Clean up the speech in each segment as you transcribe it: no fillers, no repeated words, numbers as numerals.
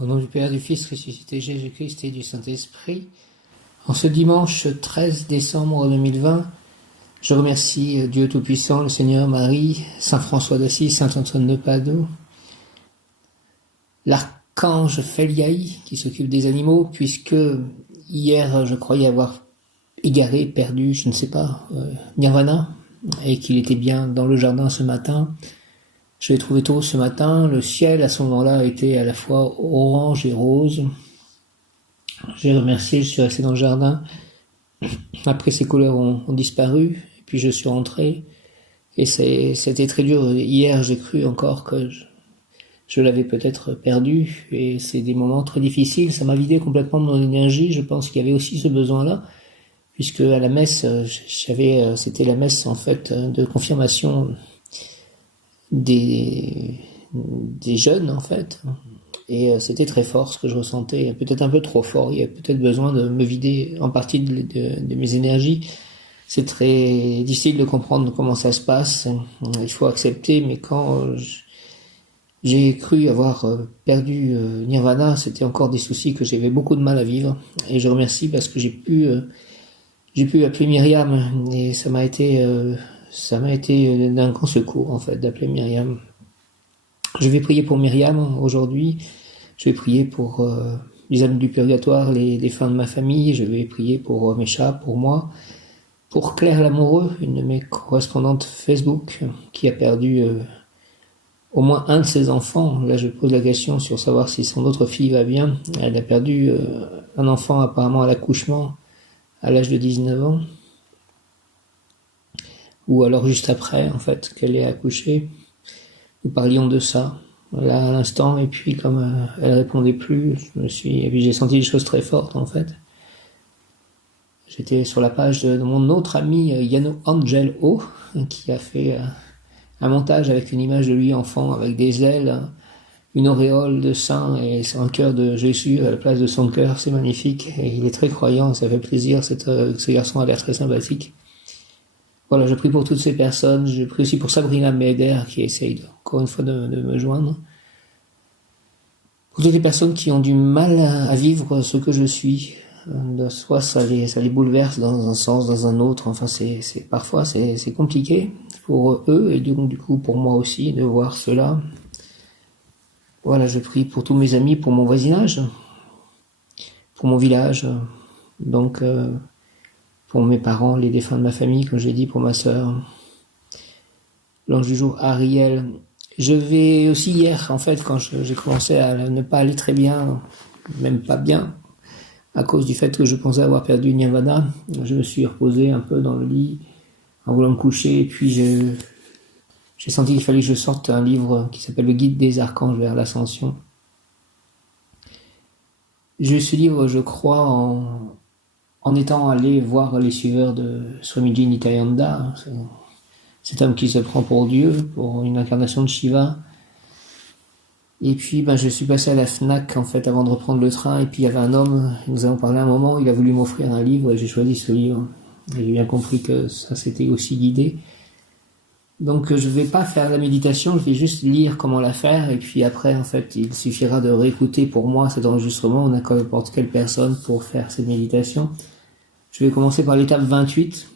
Au nom du Père, du Fils ressuscité Jésus-Christ et du Saint-Esprit, en ce dimanche 13 décembre 2020, je remercie Dieu Tout-Puissant, le Seigneur, Marie, Saint François d'Assise, Saint Antoine de Padoue, l'archange Feliaï qui s'occupe des animaux, puisque hier je croyais avoir égaré, perdu, je ne sais pas, Nirvana, et qu'il était bien dans le jardin ce matin. Je l'ai trouvé tôt ce matin, le ciel à ce moment-là était à la fois orange et rose. J'ai remercié, je suis resté dans le jardin. Après, ces couleurs ont disparu, et puis je suis rentré. Et c'était très dur. Hier, j'ai cru encore que je l'avais peut-être perdu, et c'est des moments très difficiles. Ça m'a vidé complètement de mon énergie. Je pense qu'il y avait aussi ce besoin-là, puisque à la messe, c'était la messe en fait de confirmation des jeunes en fait, et c'était très fort ce que je ressentais, peut-être un peu trop fort. Il y a peut-être besoin de me vider en partie de mes énergies. C'est très difficile de comprendre comment ça se passe, il faut accepter, mais quand j'ai cru avoir perdu Nirvana, c'était encore des soucis que j'avais beaucoup de mal à vivre, et je remercie parce que j'ai pu appeler Myriam, et ça m'a été d'un grand secours en fait d'appeler Myriam. Je vais prier pour Myriam aujourd'hui. Je vais prier pour les âmes du purgatoire, les défunts de ma famille. Je vais prier pour mes chats, pour moi, pour Claire Lamoureux, une de mes correspondantes Facebook, qui a perdu au moins un de ses enfants. Là, je pose la question sur savoir si son autre fille va bien. Elle a perdu un enfant apparemment à l'accouchement à l'âge de 19 ans. Ou alors juste après, en fait, qu'elle ait accouché. Nous parlions de ça, là, à l'instant, et puis comme elle répondait plus, j'ai senti des choses très fortes, en fait. J'étais sur la page de mon autre ami, Yano Angel O, qui a fait un montage avec une image de lui enfant, avec des ailes, une auréole de saint, et un cœur de Jésus à la place de son cœur. C'est magnifique, et il est très croyant, ça fait plaisir, ce garçon a l'air très sympathique. Voilà, je prie pour toutes ces personnes. Je prie aussi pour Sabrina Meder qui essaye encore une fois de me joindre. Pour toutes les personnes qui ont du mal à vivre ce que je suis. Soit ça les bouleverse dans un sens, dans un autre. Enfin, parfois c'est compliqué pour eux et du coup pour moi aussi de voir cela. Voilà, je prie pour tous mes amis, pour mon voisinage, pour mon village. Donc pour mes parents, les défunts de ma famille, comme j'ai dit, pour ma sœur, l'ange du jour Ariel. Je vais aussi hier, en fait, quand j'ai commencé à ne pas aller très bien, même pas bien, à cause du fait que je pensais avoir perdu Nirvana, je me suis reposé un peu dans le lit, en voulant me coucher, et puis j'ai senti qu'il fallait que je sorte un livre qui s'appelle Le Guide des archanges vers l'ascension. Ce livre, je crois, en étant allé voir les suiveurs de Swamiji Nityananda, cet homme qui se prend pour Dieu, pour une incarnation de Shiva. Et puis je suis passé à la Fnac en fait avant de reprendre le train, et puis il y avait un homme, nous avons parlé un moment, il a voulu m'offrir un livre et j'ai choisi ce livre. Et j'ai bien compris que ça c'était aussi guidé. Donc je vais pas faire la méditation, je vais juste lire comment la faire, et puis après en fait il suffira de réécouter pour moi cet enregistrement ou n'importe quelle personne pour faire cette méditation. Je vais commencer par l'étape 28,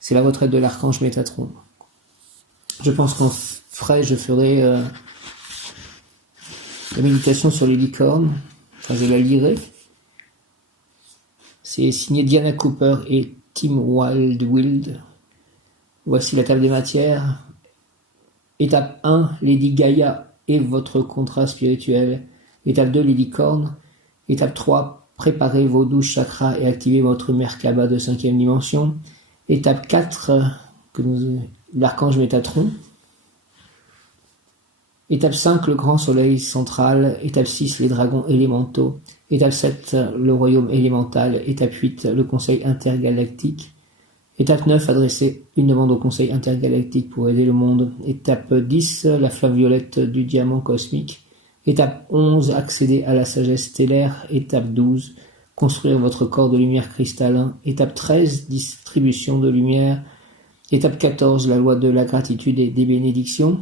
c'est la retraite de l'archange Métatron. Je pense je ferai la méditation sur les licornes, enfin je la lirai. C'est signé Diana Cooper et Tim Wildwild. Voici la table des matières. Étape 1, Lady Gaïa et votre contrat spirituel. Étape 2, les licornes. Étape 3, préparez vos 12 chakras et activez votre Merkaba de 5e dimension. Étape 4, l'archange Métatron. Étape 5, le grand soleil central. Étape 6, les dragons élémentaux. Étape 7, le royaume élémental. Étape 8, le conseil intergalactique. Étape 9, adresser une demande au conseil intergalactique pour aider le monde. Étape 10, la flamme violette du diamant cosmique. Étape 11, accéder à la sagesse stellaire. Étape 12, construire votre corps de lumière cristallin. Étape 13, distribution de lumière. Étape 14, la loi de la gratitude et des bénédictions.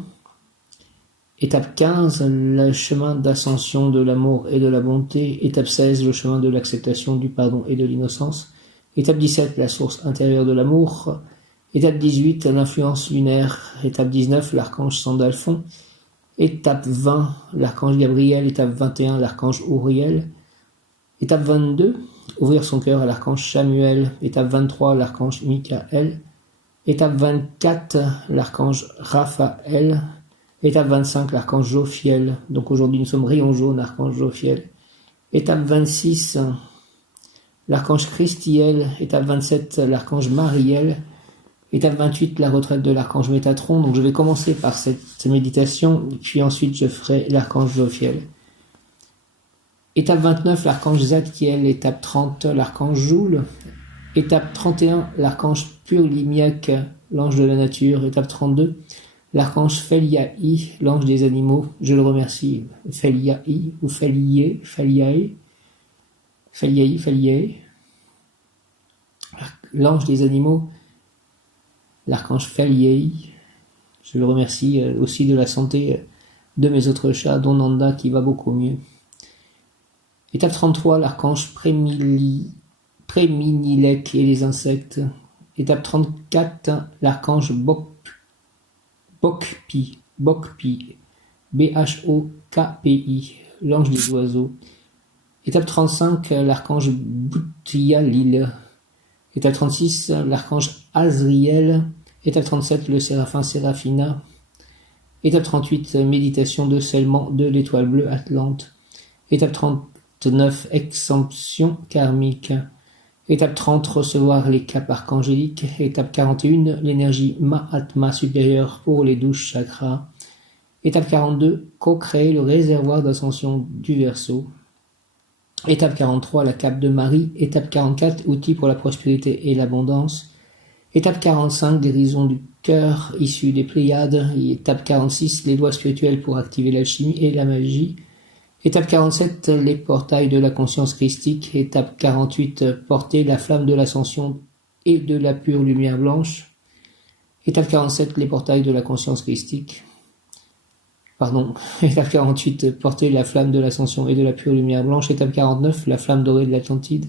Étape 15, le chemin d'ascension de l'amour et de la bonté. Étape 16, le chemin de l'acceptation, du pardon et de l'innocence. Étape 17, la source intérieure de l'amour. Étape 18, l'influence lunaire. Étape 19, l'archange Sandalphon. Étape 20, l'archange Gabriel. Étape 21, l'archange Uriel. Étape 22, ouvrir son cœur à l'archange Samuel. Étape 23, l'archange Michael. Étape 24, l'archange Raphaël. Étape 25, l'archange Jophiel. Donc aujourd'hui nous sommes rayon jaune, archange Jophiel. Étape 26, l'archange Christiel. Étape 27, l'archange Mariel. Étape 28, la retraite de l'archange Métatron. Donc je vais commencer par cette méditation, puis ensuite je ferai l'archange Jophiel. Étape 29, l'archange Zadkiel. Étape 30, l'archange Joule. Étape 31, l'archange Purlimiac, l'ange de la nature. Étape 32, l'archange Feliaï, l'ange des animaux. Je le remercie. Feliaï ou Feliaï, l'ange des animaux. L'archange Feliaï. Je le remercie aussi de la santé de mes autres chats, dont Nanda qui va beaucoup mieux. Étape 33, l'archange Préminilek et les insectes. Étape 34, l'archange Bokpi, Bhokpi, l'ange des oiseaux. Étape 35, l'archange Boutialil. Étape 36, l'archange Azriel. Étape 37, le séraphin Séraphina. Étape 38, méditation de scellement de l'étoile bleue Atlante. Étape 39, exemption karmique. Étape 30, recevoir les capes archangéliques. Étape 41, l'énergie Mahatma supérieure pour les 12 chakras. Étape 42, co-créer le réservoir d'ascension du Verseau. Étape 43, la cape de Marie. Étape 44, outils pour la prospérité et l'abondance. Étape 45, guérison du cœur issue des Pléiades. Étape 46, les lois spirituelles pour activer l'alchimie et la magie. Étape 47, les portails de la conscience christique. Étape 48, porter la flamme de l'ascension et de la pure lumière blanche. Étape 47, les portails de la conscience christique. Étape 48, porter la flamme de l'ascension et de la pure lumière blanche. Étape 49, la flamme dorée de l'Atlantide.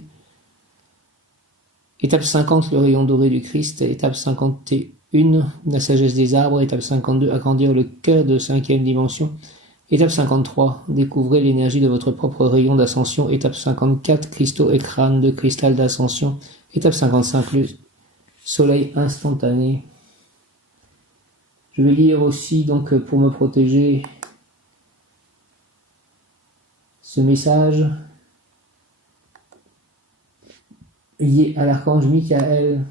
Étape 50, le rayon doré du Christ. Étape 51, la sagesse des arbres. Étape 52, agrandir le cœur de 5e dimension. Étape 53, découvrez l'énergie de votre propre rayon d'ascension. Étape 54, cristaux et crânes de cristal d'ascension. Étape 55, le soleil instantané. Je vais lire aussi, donc, pour me protéger, ce message lié à l'archange Michael.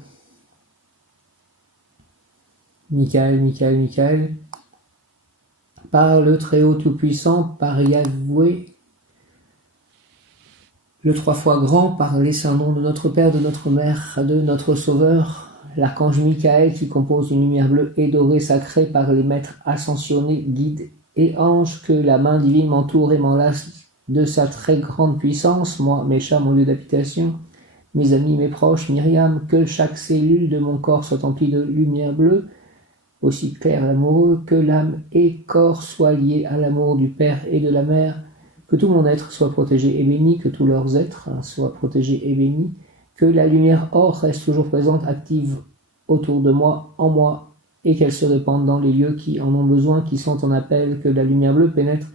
Michael. Par le Très-Haut Tout-Puissant, par Yahweh, le 3 fois grand, par les saints noms de notre Père, de notre Mère, de notre Sauveur, l'archange Michael qui compose une lumière bleue et dorée sacrée par les maîtres ascensionnés, guides et anges, que la main divine m'entoure et m'enlace de sa très grande puissance, moi, mes chats, mon lieu d'habitation, mes amis, mes proches, Myriam, que chaque cellule de mon corps soit emplie de lumière bleue, aussi clair et amoureux, que l'âme et corps soient liés à l'amour du Père et de la Mère, que tout mon être soit protégé et béni, que tous leurs êtres soient protégés et bénis, que la lumière or reste toujours présente, active autour de moi, en moi, et qu'elle se répande dans les lieux qui en ont besoin, qui sont en appel, que la lumière bleue pénètre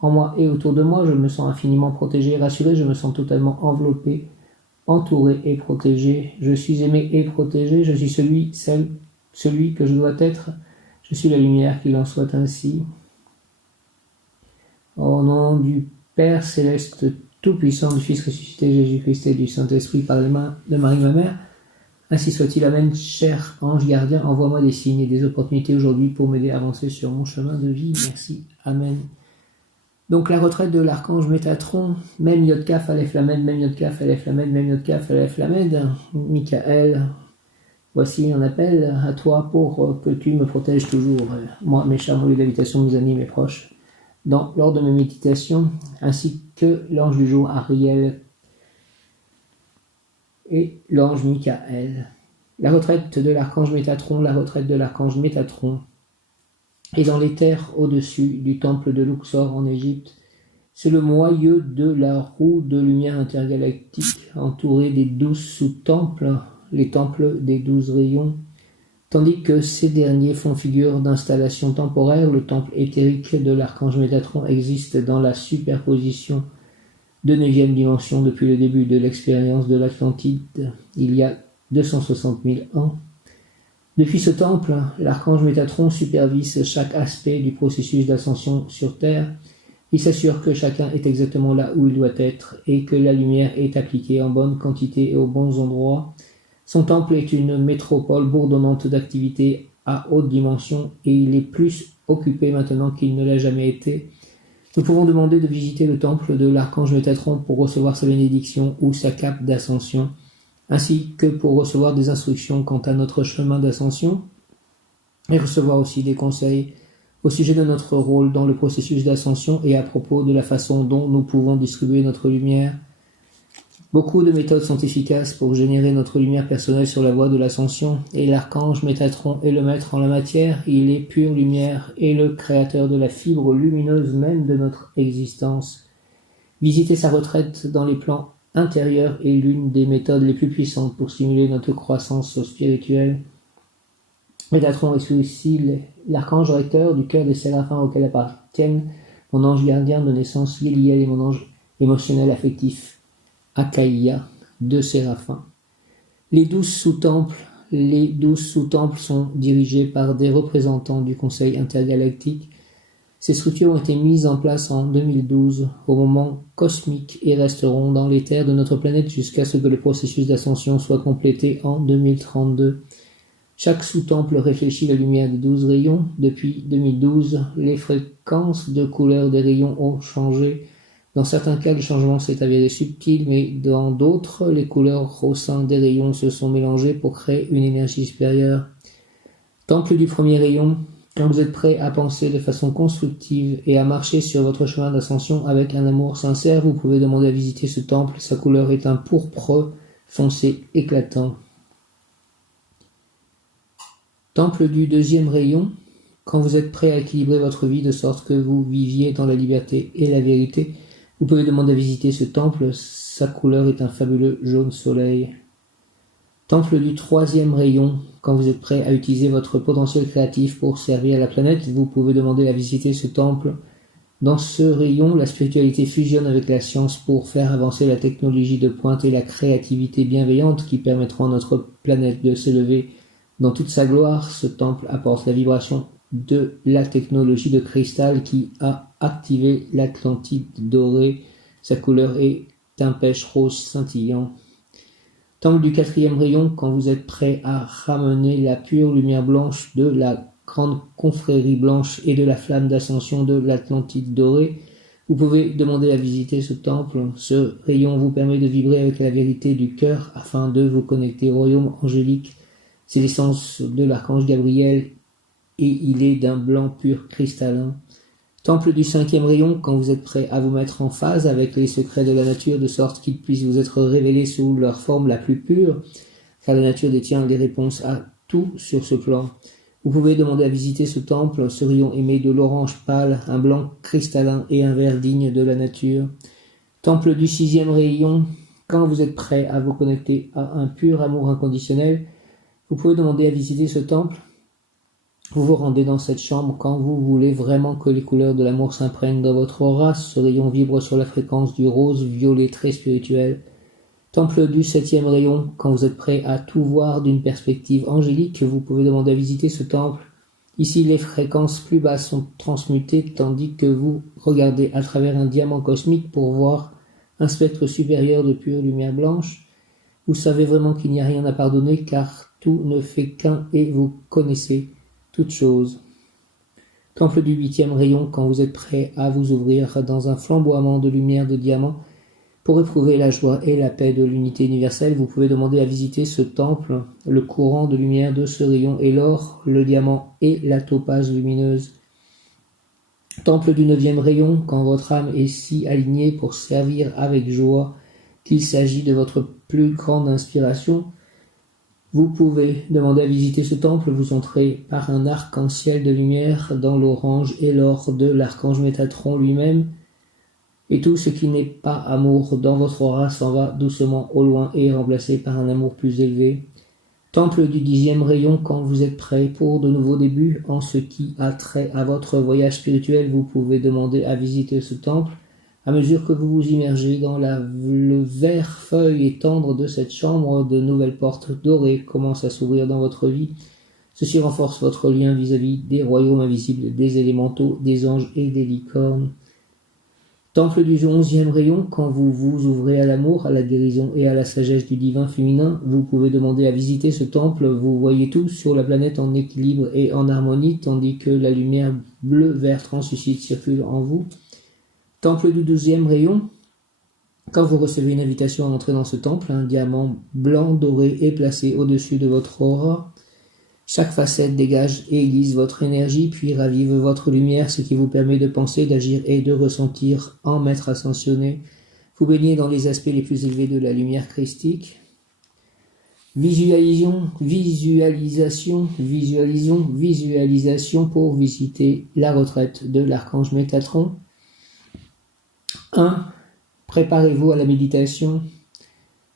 en moi et autour de moi. Je me sens infiniment protégé et rassuré, je me sens totalement enveloppé, entouré et protégé. Je suis aimé et protégé, je suis celui que je dois être, je suis la lumière, qu'il en soit ainsi. Au nom du Père céleste tout-puissant, du Fils ressuscité Jésus-Christ et du Saint-Esprit, par les mains de Marie ma mère, ainsi soit-il. Amen. Cher ange gardien, envoie-moi des signes et des opportunités aujourd'hui pour m'aider à avancer sur mon chemin de vie. Merci. Amen. Donc la retraite de l'archange Métatron, Mem Yod Kaf Aleph Lamed, Mem Yod Kaf Aleph Lamed, Mem Yod Kaf Aleph Lamed, Michael, voici un appel à toi pour que tu me protèges toujours, moi, mes chers, mon lieu d'habitation, mes amis, mes proches, lors de mes méditations, ainsi que l'ange du jour Ariel et l'ange Michael. La retraite de l'archange Métatron, la retraite de l'archange Métatron. et dans les terres au-dessus du temple de Luxor en Égypte. C'est le moyeu de la roue de lumière intergalactique, entouré des 12 sous-temples, les temples des 12 rayons, tandis que ces derniers font figure d'installation temporaire. Le temple éthérique de l'archange Métatron existe dans la superposition de 9e dimension depuis le début de l'expérience de l'Atlantide, il y a 260 000 ans. Depuis ce temple, l'archange Métatron supervise chaque aspect du processus d'ascension sur Terre. Il s'assure que chacun est exactement là où il doit être et que la lumière est appliquée en bonne quantité et aux bons endroits. Son temple est une métropole bourdonnante d'activités à haute dimension et il est plus occupé maintenant qu'il ne l'a jamais été. Nous pouvons demander de visiter le temple de l'archange Métatron pour recevoir sa bénédiction ou sa cape d'ascension, ainsi que pour recevoir des instructions quant à notre chemin d'ascension et recevoir aussi des conseils au sujet de notre rôle dans le processus d'ascension et à propos de la façon dont nous pouvons distribuer notre lumière. Beaucoup de méthodes sont efficaces pour générer notre lumière personnelle sur la voie de l'ascension, et l'archange Métatron est le maître en la matière. Il est pure lumière et le créateur de la fibre lumineuse même de notre existence. Visiter sa retraite dans les plans intérieurs est l'une des méthodes les plus puissantes pour stimuler notre croissance spirituelle. Métatron est aussi l'archange recteur du cœur des séraphins auquel appartiennent mon ange gardien de naissance Yéliel et mon ange émotionnel affectif Akaïa, deux séraphins. Les 12 sous-temples sont dirigés par des représentants du Conseil intergalactique. Ces structures ont été mises en place en 2012 au moment cosmique et resteront dans les terres de notre planète jusqu'à ce que le processus d'ascension soit complété en 2032. Chaque sous-temple réfléchit la lumière des 12 rayons. Depuis 2012, les fréquences de couleur des rayons ont changé. Dans certains cas, le changement s'est avéré subtil, mais dans d'autres, les couleurs au sein des rayons se sont mélangées pour créer une énergie supérieure. Temple du premier rayon, quand vous êtes prêt à penser de façon constructive et à marcher sur votre chemin d'ascension avec un amour sincère, vous pouvez demander à visiter ce temple. Sa couleur est un pourpre foncé éclatant. Temple du deuxième rayon, quand vous êtes prêt à équilibrer votre vie de sorte que vous viviez dans la liberté et la vérité, vous pouvez demander à visiter ce temple. Sa couleur est un fabuleux jaune soleil. Temple du troisième rayon, quand vous êtes prêt à utiliser votre potentiel créatif pour servir la planète, vous pouvez demander à visiter ce temple. Dans ce rayon, la spiritualité fusionne avec la science pour faire avancer la technologie de pointe et la créativité bienveillante qui permettront à notre planète de s'élever dans toute sa gloire. Ce temple apporte la vibration de la technologie de cristal qui a activé l'Atlantide dorée. Sa couleur est un pêche rose scintillant. Temple du quatrième rayon, quand vous êtes prêt à ramener la pure lumière blanche de la grande confrérie blanche et de la flamme d'ascension de l'Atlantide dorée, vous pouvez demander à visiter ce temple. Ce rayon vous permet de vibrer avec la vérité du cœur afin de vous connecter au royaume angélique. C'est l'essence de l'archange Gabriel et il est d'un blanc pur cristallin. Temple du cinquième rayon, quand vous êtes prêt à vous mettre en phase avec les secrets de la nature de sorte qu'ils puissent vous être révélés sous leur forme la plus pure, car la nature détient les réponses à tout sur ce plan. Vous pouvez demander à visiter ce temple. Ce rayon émet de l'orange pâle, un blanc cristallin et un vert digne de la nature. Temple du sixième rayon, quand vous êtes prêt à vous connecter à un pur amour inconditionnel, vous pouvez demander à visiter ce temple. Vous vous rendez dans cette chambre quand vous voulez vraiment que les couleurs de l'amour s'imprègnent dans votre aura. Ce rayon vibre sur la fréquence du rose violet très spirituel. Temple du septième rayon, quand vous êtes prêt à tout voir d'une perspective angélique, vous pouvez demander à visiter ce temple. Ici, les fréquences plus basses sont transmutées tandis que vous regardez à travers un diamant cosmique pour voir un spectre supérieur de pure lumière blanche. Vous savez vraiment qu'il n'y a rien à pardonner car tout ne fait qu'un et vous connaissez toute chose. Temple du huitième rayon, quand vous êtes prêt à vous ouvrir dans un flamboiement de lumière de diamant pour éprouver la joie et la paix de l'unité universelle, vous pouvez demander à visiter ce temple. Le courant de lumière de ce rayon est l'or, le diamant et la topaze lumineuse. Temple du neuvième rayon, quand votre âme est si alignée pour servir avec joie qu'il s'agit de votre plus grande inspiration, Vous pouvez demander à visiter ce temple, vous entrez par un arc-en-ciel de lumière dans l'orange et l'or de l'archange Métatron lui-même, et tout ce qui n'est pas amour dans votre aura s'en va doucement au loin et est remplacé par un amour plus élevé. Temple du 10e rayon, quand vous êtes prêt pour de nouveaux débuts, en ce qui a trait à votre voyage spirituel, vous pouvez demander à visiter ce temple. À mesure que vous vous immergez dans le vert feuille et tendre de cette chambre, de nouvelles portes dorées commencent à s'ouvrir dans votre vie. Ceci renforce votre lien vis-à-vis des royaumes invisibles, des élémentaux, des anges et des licornes. Temple du 11e rayon, quand vous vous ouvrez à l'amour, à la guérison et à la sagesse du divin féminin, vous pouvez demander à visiter ce temple. Vous voyez tout sur la planète en équilibre et en harmonie, tandis que la lumière bleu, vert, translucide circule en vous. Temple du 12e rayon, quand vous recevez une invitation à entrer dans ce temple, un diamant blanc doré est placé au-dessus de votre aura. Chaque facette dégage et aiguise votre énergie, puis ravive votre lumière, ce qui vous permet de penser, d'agir et de ressentir en maître ascensionné. Vous baignez dans les aspects les plus élevés de la lumière christique. Visualisons pour visiter la retraite de l'archange Métatron. 1. Préparez-vous à la méditation.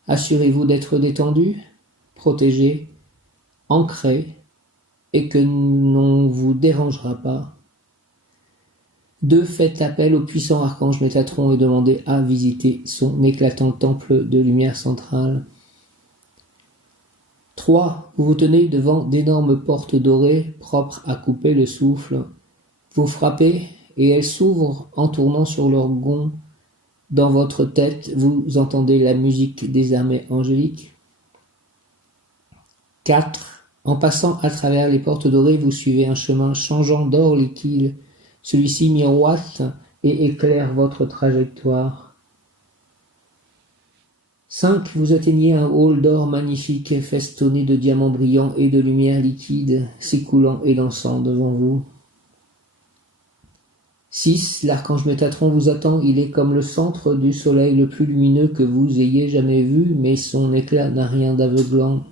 Assurez-vous d'être détendu, protégé, ancré, et que l'on ne vous dérangera pas. 2. Faites appel au puissant archange Métatron et demandez à visiter son éclatant temple de lumière centrale. 3. Vous vous tenez devant d'énormes portes dorées, propres à couper le souffle. Vous frappez et elles s'ouvrent en tournant sur leur gonds. Dans votre tête, vous entendez la musique des armées angéliques. 4. En passant à travers les portes dorées, vous suivez un chemin changeant d'or liquide. Celui-ci miroite et éclaire votre trajectoire. 5. Vous atteignez un hall d'or magnifique, festonné de diamants brillants et de lumière liquide, s'écoulant et dansant devant vous. 6. L'archange Métatron vous attend. Il est comme le centre du soleil le plus lumineux que vous ayez jamais vu, mais son éclat n'a rien d'aveuglant.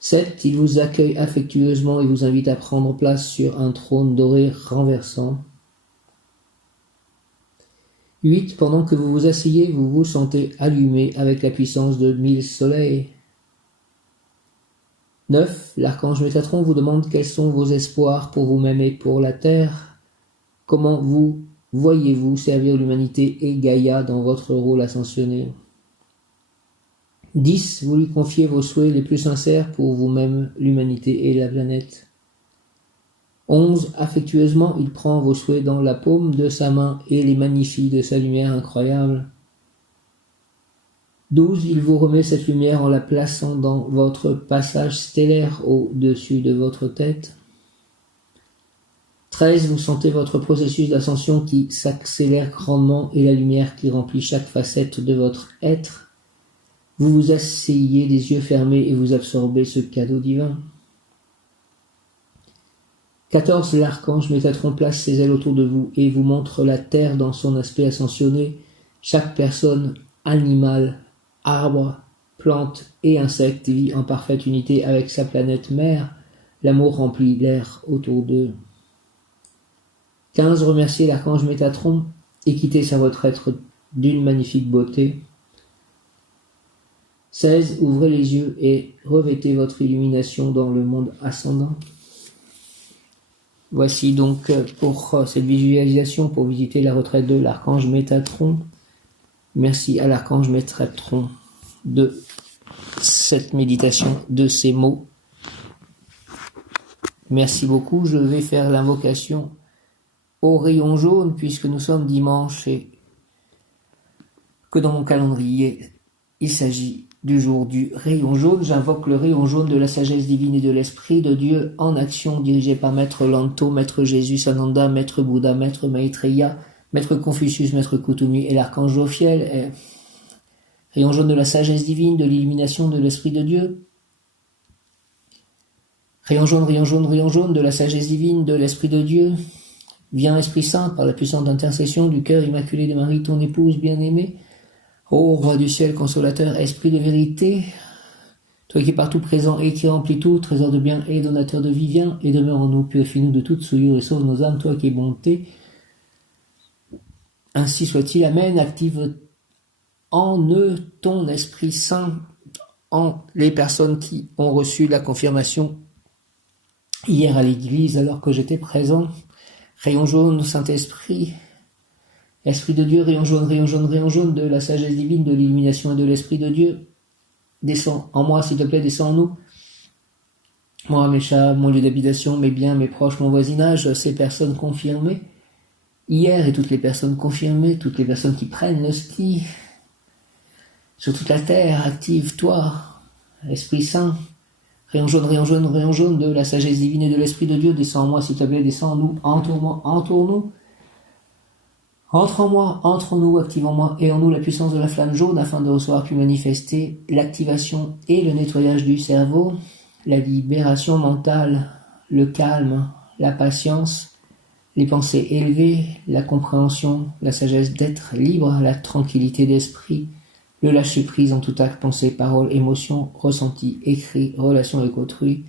7. Il vous accueille affectueusement et vous invite à prendre place sur un trône doré renversant. 8. Pendant que vous vous asseyez, vous vous sentez allumé avec la puissance de 1000 soleils. 9. L'archange Métatron vous demande quels sont vos espoirs pour vous-même et pour la Terre. Comment vous voyez-vous servir l'humanité et Gaïa dans votre rôle ascensionné. 10. Vous lui confiez vos souhaits les plus sincères pour vous-même, l'humanité et la planète. 11. Affectueusement, il prend vos souhaits dans la paume de sa main et les magnifie de sa lumière incroyable. 12. Il vous remet cette lumière en la plaçant dans votre passage stellaire au-dessus de votre tête. 13. Vous sentez votre processus d'ascension qui s'accélère grandement et la lumière qui remplit chaque facette de votre être. Vous vous asseyez les yeux fermés et vous absorbez ce cadeau divin. 14. L'archange Métatron place ses ailes autour de vous et vous montre la terre dans son aspect ascensionné. Chaque personne, animal, arbre, plante et insecte vit en parfaite unité avec sa planète mère. L'amour remplit l'air autour d'eux. 15. Remerciez l'archange Métatron et quittez sa retraite d'une magnifique beauté. 16. Ouvrez les yeux et revêtez votre illumination dans le monde ascendant. Voici donc pour cette visualisation, pour visiter la retraite de l'archange Métatron. Merci à l'archange Métatron de cette méditation, de ces mots. Merci beaucoup. Je vais faire l'invocation au rayon jaune puisque nous sommes dimanche et que dans mon calendrier, il s'agit du jour du rayon jaune. J'invoque le rayon jaune de la sagesse divine et de l'Esprit de Dieu en action, dirigé par Maître Lanto, Maître Jésus Sananda, Maître Bouddha, Maître Maitreya, Maître Confucius, Maître Kutumi et l'Archange Jophiel. Rayon jaune de la sagesse divine, de l'illumination de l'Esprit de Dieu. Rayon jaune, rayon jaune, rayon jaune de la sagesse divine, de l'Esprit de Dieu. Viens Esprit Saint, par la puissante intercession du cœur immaculé de Marie, ton épouse bien-aimée. Ô Roi du ciel consolateur, Esprit de vérité, Toi qui es partout présent et qui remplis tout, trésor de bien et donateur de vie, viens et demeure en nous, purifie-nous de toute souillure et sauve nos âmes, toi qui es bonté. Ainsi soit-il, Amen. Active en eux ton Esprit Saint, en les personnes qui ont reçu la confirmation hier à l'église alors que j'étais présent. Rayon jaune, Saint-Esprit, Esprit de Dieu, rayon jaune, rayon jaune, rayon jaune de la sagesse divine, de l'illumination et de l'Esprit de Dieu. Descends en moi, s'il te plaît, descends en nous. Moi, mes chats, mon lieu d'habitation, mes biens, mes proches, mon voisinage, ces personnes confirmées hier et toutes les personnes confirmées, toutes les personnes qui prennent le ski sur toute la terre, active-toi, Esprit Saint, rayon jaune, rayon jaune, rayon jaune de la sagesse divine et de l'Esprit de Dieu, descends en moi, s'il te plaît, descends en nous, entoure-moi, entoure-nous. Entre en moi, entre en nous, active en moi et en nous la puissance de la flamme jaune afin de recevoir puis manifester l'activation et le nettoyage du cerveau, la libération mentale, le calme, la patience, les pensées élevées, la compréhension, la sagesse d'être libre, la tranquillité d'esprit, le lâcher-prise en tout acte, pensée, parole, émotion, ressenti, écrit, relation avec autrui.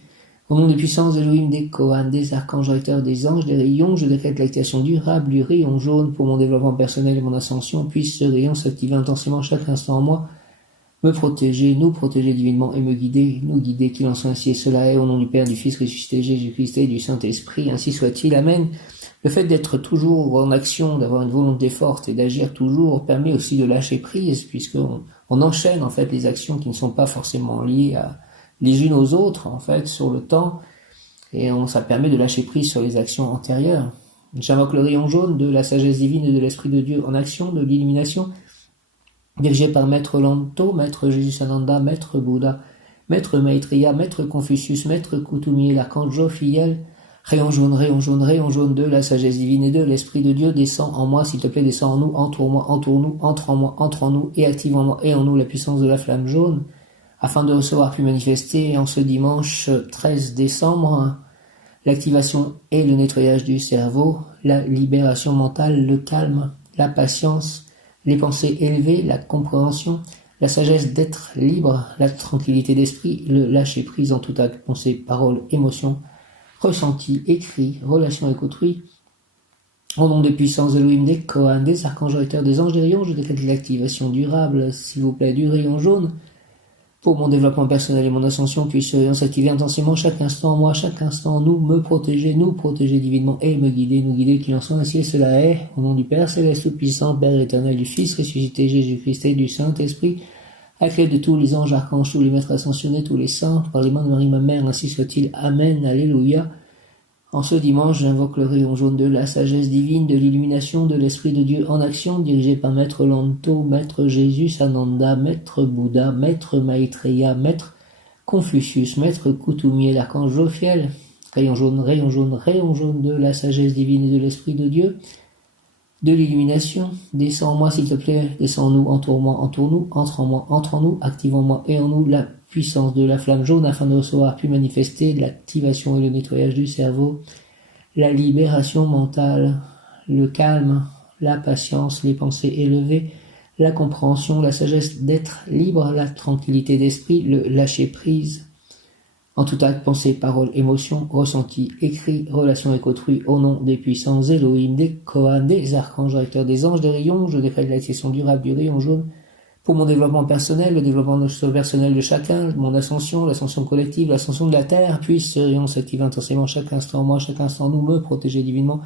Au nom des puissances Elohim, des Kohan, des archanges recteurs, des anges, des rayons, je décrète l'activation durable du rayon jaune pour mon développement personnel et mon ascension. Puisse ce rayon s'activer intensément chaque instant en moi, me protéger, nous protéger divinement et me guider, nous guider, qu'il en soit ainsi et cela est, au nom du Père, du Fils ressuscité, Jésus-Christ et du Saint-Esprit, ainsi soit-il. Amen. Le fait d'être toujours en action, d'avoir une volonté forte et d'agir toujours permet aussi de lâcher prise, puisqu'on enchaîne en fait les actions qui ne sont pas forcément liées les unes aux autres en fait sur le temps, et ça permet de lâcher prise sur les actions antérieures. J'invoque le rayon jaune de la sagesse divine et de l'Esprit de Dieu en action, de l'illumination, dirigé par Maître Lanto, Maître Jésus Sananda, Maître Bouddha, Maître Maitreya, Maître Confucius, Maître Kuthumi, l'archange Jophiel. Rayon jaune, rayon jaune, rayon jaune de la sagesse divine et de l'Esprit de Dieu, descend en moi, s'il te plaît, descend en nous, entoure-moi, entoure-nous, entre en moi, entre en nous, et active en moi et en nous la puissance de la flamme jaune, afin de recevoir puis manifester en ce dimanche 13 décembre l'activation et le nettoyage du cerveau, la libération mentale, le calme, la patience, les pensées élevées, la compréhension, la sagesse d'être libre, la tranquillité d'esprit, le lâcher prise en tout acte, pensée, parole, émotion, ressenti, écrit, relation avec autrui. Au nom des puissances Elohim, des Kohan, des archanges recteurs, des anges, des rayons, je décrète l'activation durable, s'il vous plaît, du rayon jaune, pour mon développement personnel et mon ascension, puisse s'activer intensément chaque instant en moi, chaque instant en nous, me protéger, nous protéger divinement et me guider, nous guider, qu'il en soit ainsi et cela est, au nom du Père Céleste Tout-Puissant, Père éternel, du Fils ressuscité, Jésus-Christ et du Saint-Esprit, à clé de tous les anges, archanges, tous les maîtres ascensionnés, tous les saints, par les mains de Marie, ma mère, ainsi soit-il. Amen, alléluia. En ce dimanche, j'invoque le rayon jaune de la sagesse divine, de l'illumination, de l'Esprit de Dieu en action, dirigé par Maître Lanto, Maître Jésus Sananda, Maître Bouddha, Maître Maitreya, Maître Confucius, Maître Kuthumi, l'archange Jophiel. Rayon jaune, rayon jaune, rayon jaune de la sagesse divine et de l'Esprit de Dieu, de l'illumination. Descends en moi, s'il te plaît, descends en nous, entoure-moi, entoure-nous, entre en moi, entre en nous, active en moi et en nous la puissance de la flamme jaune afin de recevoir puis manifester l'activation et le nettoyage du cerveau, la libération mentale, le calme, la patience, les pensées élevées, la compréhension, la sagesse d'être libre, la tranquillité d'esprit, le lâcher prise, en tout acte, pensée, parole, émotion, ressenti, écrit, relation avec autrui, au nom des puissants Elohim, des Kohan, des archanges recteurs, des anges, des rayons, je décrète l'activation durable du rayon jaune, pour mon développement personnel, le développement personnel de chacun, mon ascension, l'ascension collective, l'ascension de la terre, puisse ce rayon s'activer intensément chaque instant en moi, chaque instant en nous, me protéger divinement,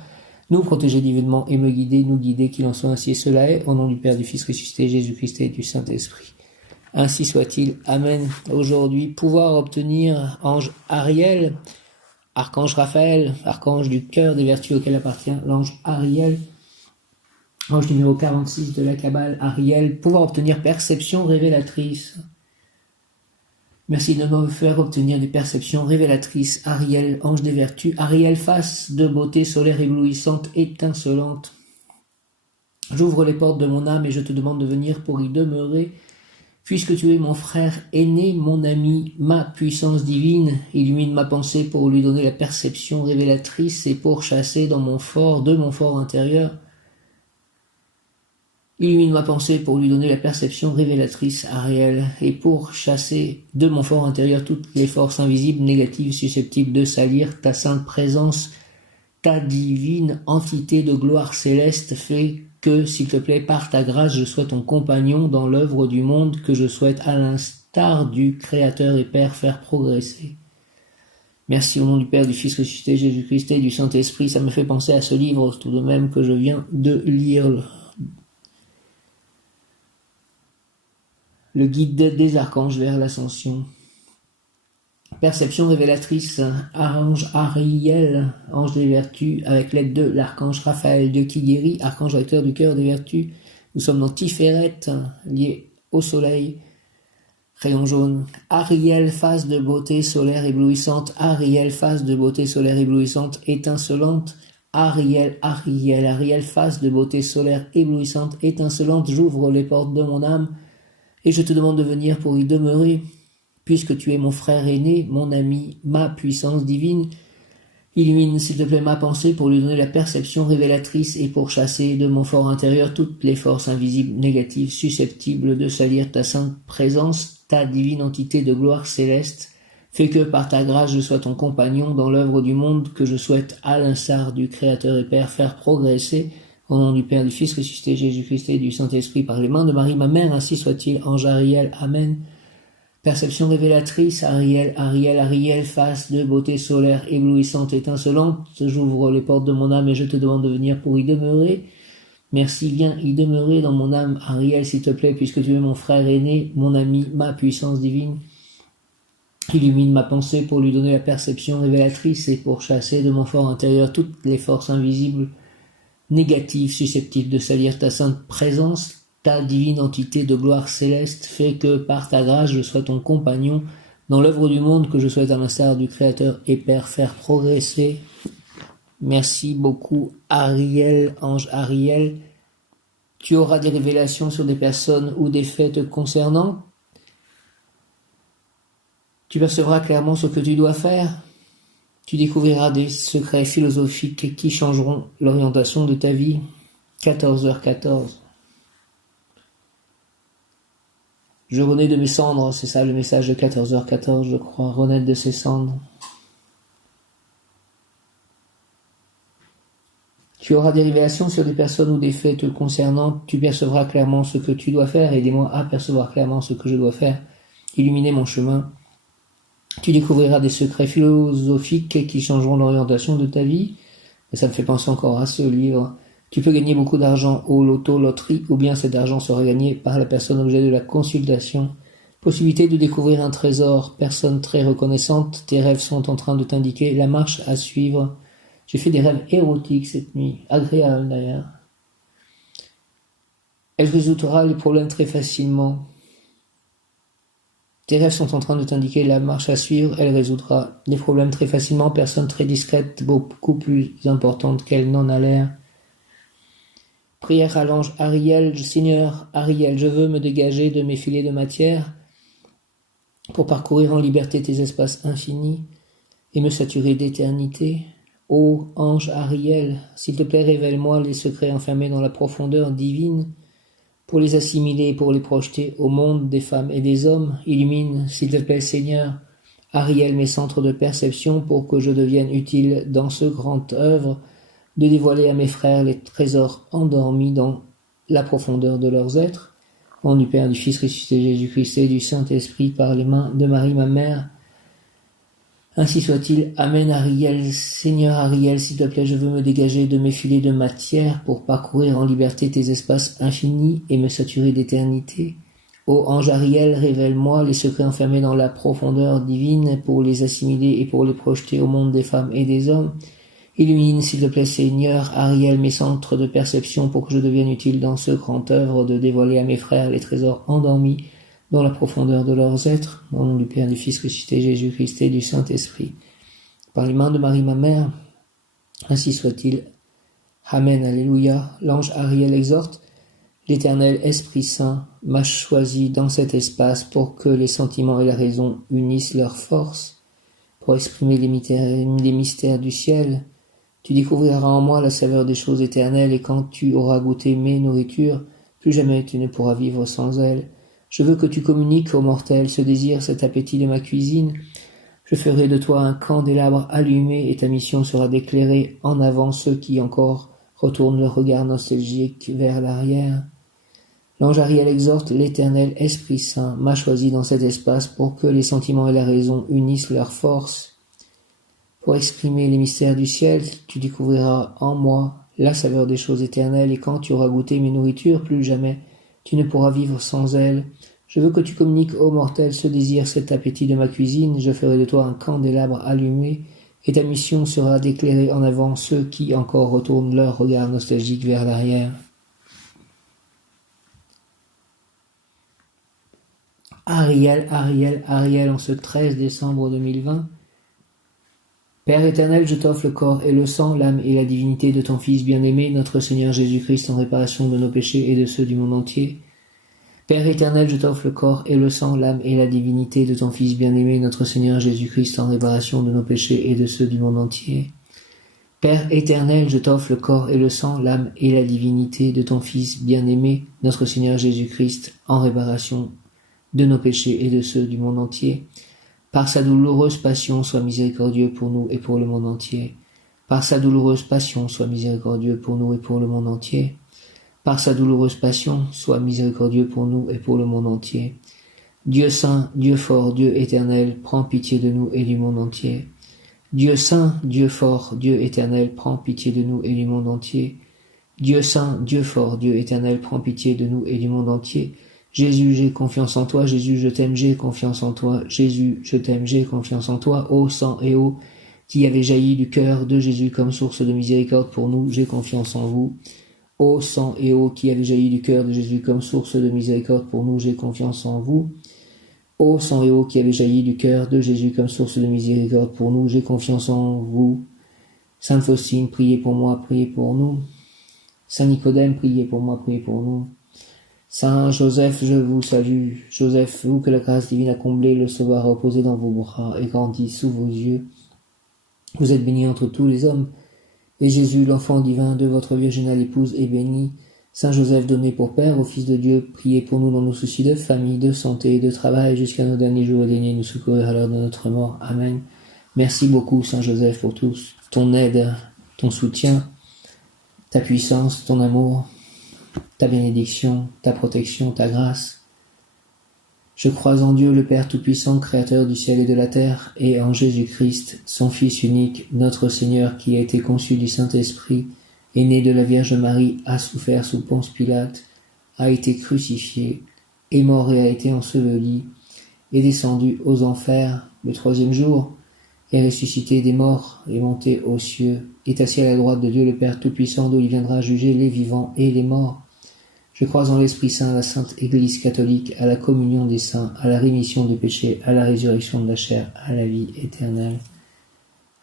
nous protéger divinement et me guider, nous guider, qu'il en soit ainsi et cela est, au nom du Père, du Fils ressuscité, Jésus-Christ et du Saint-Esprit. Ainsi soit-il. Amen. Aujourd'hui, pouvoir obtenir ange Ariel, archange Raphaël, archange du cœur des vertus auquel appartient l'ange Ariel, ange numéro 46 de la Kabbale, Ariel, pouvoir obtenir perception révélatrice. Merci de me faire obtenir des perceptions révélatrices. Ariel, ange des vertus. Ariel, face de beauté solaire éblouissante, étincelante. J'ouvre les portes de mon âme et je te demande de venir pour y demeurer. Puisque tu es mon frère aîné, mon ami, ma puissance divine, illumine ma pensée pour lui donner la perception révélatrice et pour chasser de mon fort intérieur Illumine ma pensée pour lui donner la perception révélatrice à réel et pour chasser de mon fort intérieur toutes les forces invisibles, négatives, susceptibles de salir ta sainte présence, ta divine entité de gloire céleste fait que, s'il te plaît, par ta grâce, je sois ton compagnon dans l'œuvre du monde que je souhaite, à l'instar du Créateur et Père, faire progresser. Merci au nom du Père, du Fils ressuscité, Jésus-Christ et du Saint-Esprit. Ça me fait penser à ce livre tout de même que je viens de lire. Le guide des archanges vers l'ascension. Perception révélatrice, archange Ariel, ange des vertus, avec l'aide de l'archange Raphaël, Dieu qui guérit, archange recteur du cœur des vertus. Nous sommes dans Tiferet, lié au soleil, rayon jaune. Ariel, face de beauté solaire éblouissante. Ariel, face de beauté solaire éblouissante, étincelante. Ariel, face de beauté solaire éblouissante, étincelante. J'ouvre les portes de mon âme et je te demande de venir pour y demeurer. Puisque tu es mon frère aîné, mon ami, ma puissance divine, illumine s'il te plaît ma pensée pour lui donner la perception révélatrice et pour chasser de mon fort intérieur toutes les forces invisibles, négatives, susceptibles de salir ta sainte présence, ta divine entité de gloire céleste. Fais que par ta grâce je sois ton compagnon dans l'œuvre du monde que je souhaite, à l'instar du Créateur et Père, faire progresser. Au nom du Père, du Fils ressuscité, Jésus-Christ et du Saint-Esprit, par les mains de Marie, ma mère, ainsi soit-il. Ange Ariel, Amen. Perception révélatrice, Ariel, face de beauté solaire éblouissante, étincelante. J'ouvre les portes de mon âme et je te demande de venir pour y demeurer. Merci, viens y demeurer dans mon âme, Ariel, s'il te plaît, puisque tu es mon frère aîné, mon ami, ma puissance divine. Illumine ma pensée pour lui donner la perception révélatrice et pour chasser de mon fort intérieur toutes les forces invisibles, négatives, susceptibles de salir ta sainte présence. Ta divine entité de gloire céleste fait que, par ta grâce, je sois ton compagnon dans l'œuvre du monde que je souhaite, à l'instar du Créateur et Père, faire progresser. Merci beaucoup, Ariel, ange Ariel. Tu auras des révélations sur des personnes ou des faits te concernant. Tu percevras clairement ce que tu dois faire. Tu découvriras des secrets philosophiques qui changeront l'orientation de ta vie. 14h14. Je renais de mes cendres, c'est ça le message de 14h14, je crois, renaître de ses cendres. Tu auras des révélations sur des personnes ou des faits te concernant, tu percevras clairement ce que tu dois faire, aidez-moi à percevoir clairement ce que je dois faire, illuminez mon chemin. Tu découvriras des secrets philosophiques qui changeront l'orientation de ta vie, et ça me fait penser encore à ce livre. Tu peux gagner beaucoup d'argent au loto, loterie, ou bien cet argent sera gagné par la personne objet de la consultation. Possibilité de découvrir un trésor, personne très reconnaissante, tes rêves sont en train de t'indiquer la marche à suivre. J'ai fait des rêves érotiques cette nuit, agréables d'ailleurs. Elle résoudra les problèmes très facilement. Tes rêves sont en train de t'indiquer la marche à suivre, elle résoudra les problèmes très facilement, personne très discrète, beaucoup plus importante qu'elle n'en a l'air. Prière à l'ange Ariel, Seigneur Ariel, je veux me dégager de mes filets de matière pour parcourir en liberté tes espaces infinis et me saturer d'éternité. Ô ange Ariel, s'il te plaît, révèle-moi les secrets enfermés dans la profondeur divine pour les assimiler et pour les projeter au monde des femmes et des hommes. Illumine, s'il te plaît, Seigneur Ariel, mes centres de perception pour que je devienne utile dans ce grand œuvre de dévoiler à mes frères les trésors endormis dans la profondeur de leurs êtres. Au nom du Père, du Fils ressuscité, Jésus-Christ et du Saint-Esprit, par les mains de Marie, ma mère. Ainsi soit-il. Amen, Ariel. Seigneur Ariel, s'il te plaît, je veux me dégager de mes filets de matière pour parcourir en liberté tes espaces infinis et me saturer d'éternité. Ô ange Ariel, révèle-moi les secrets enfermés dans la profondeur divine pour les assimiler et pour les projeter au monde des femmes et des hommes. Illumine, s'il te plaît, Seigneur Ariel, mes centres de perception pour que je devienne utile dans ce grand œuvre de dévoiler à mes frères les trésors endormis dans la profondeur de leurs êtres. Au nom du Père, du Fils ressuscité, Jésus-Christ et du Saint-Esprit. Par les mains de Marie, ma mère, ainsi soit-il. Amen, alléluia. L'ange Ariel exhorte. L'Éternel Esprit Saint m'a choisi dans cet espace pour que les sentiments et la raison unissent leurs forces, pour exprimer les mystères du ciel. Tu découvriras en moi la saveur des choses éternelles, et quand tu auras goûté mes nourritures, plus jamais tu ne pourras vivre sans elle. Je veux que tu communiques aux mortels ce désir, cet appétit de ma cuisine. Je ferai de toi un candélabre allumé et ta mission sera d'éclairer en avant ceux qui encore retournent leur regard nostalgique vers l'arrière. L'ange Ariel exhorte l'Éternel Esprit Saint m'a choisi dans cet espace pour que les sentiments et la raison unissent leurs forces. Pour exprimer les mystères du ciel, tu découvriras en moi la saveur des choses éternelles, et quand tu auras goûté mes nourritures, plus jamais tu ne pourras vivre sans elles. Je veux que tu communiques aux mortels ce désir, cet appétit de ma cuisine. Je ferai de toi un candélabre allumé, et ta mission sera d'éclairer en avant ceux qui encore retournent leur regard nostalgique vers l'arrière. Ariel, Ariel, Ariel, en ce 13 décembre 2020. Père éternel, je t'offre le corps et le sang, l'âme et la divinité de ton Fils bien-aimé, notre Seigneur Jésus-Christ, en réparation de nos péchés et de ceux du monde entier. Père éternel, je t'offre le corps et le sang, l'âme et la divinité de ton Fils bien-aimé, notre Seigneur Jésus-Christ, en réparation de nos péchés et de ceux du monde entier. Père éternel, je t'offre le corps et le sang, l'âme et la divinité de ton Fils bien-aimé, notre Seigneur Jésus-Christ, en réparation de nos péchés et de ceux du monde entier. Par sa douloureuse passion, sois miséricordieux pour nous et pour le monde entier. Par sa douloureuse passion, sois miséricordieux pour nous et pour le monde entier. Par sa douloureuse passion, sois miséricordieux pour nous et pour le monde entier. Dieu saint, Dieu fort, Dieu éternel, prends pitié de nous et du monde entier. Dieu saint, Dieu fort, Dieu éternel, prends pitié de nous et du monde entier. Dieu saint, Dieu fort, Dieu éternel, prends pitié de nous et du monde entier. Jésus, j'ai confiance en toi. Jésus, je t'aime, j'ai confiance en toi. Jésus, je t'aime, j'ai confiance en toi. Ô sang et eau qui avait jailli du cœur de Jésus comme source de miséricorde pour nous, j'ai confiance en vous. Ô sang et eau qui avait jailli du cœur de Jésus comme source de miséricorde pour nous, j'ai confiance en vous. Ô sang et eau qui avait jailli du cœur de Jésus comme source de miséricorde pour nous, j'ai confiance en vous. Sainte Faustine, priez pour moi, priez pour nous. Saint Nicodème, priez pour moi, priez pour nous. Saint Joseph, je vous salue. Joseph, vous que la grâce divine a comblé, le Sauveur a reposé dans vos bras et grandi sous vos yeux. Vous êtes béni entre tous les hommes, et Jésus, l'enfant divin de votre virginale épouse, est béni. Saint Joseph, donné pour Père au Fils de Dieu, priez pour nous dans nos soucis de famille, de santé et de travail, jusqu'à nos derniers jours, et daignez nous secourir à l'heure de notre mort. Amen. Merci beaucoup, Saint Joseph, pour tous, ton aide, ton soutien, ta puissance, ton amour, ta bénédiction, ta protection, ta grâce. Je crois en Dieu, le Père Tout-Puissant, Créateur du ciel et de la terre, et en Jésus-Christ, son Fils unique, notre Seigneur, qui a été conçu du Saint-Esprit, est né de la Vierge Marie, a souffert sous Ponce Pilate, a été crucifié, est mort et a été enseveli, est descendu aux enfers le 3e jour, est ressuscité des morts, est monté aux cieux, est assis à la droite de Dieu le Père Tout-Puissant, d'où il viendra juger les vivants et les morts. Je crois en l'Esprit Saint, à la Sainte Église catholique, à la communion des saints, à la rémission des péchés, à la résurrection de la chair, à la vie éternelle.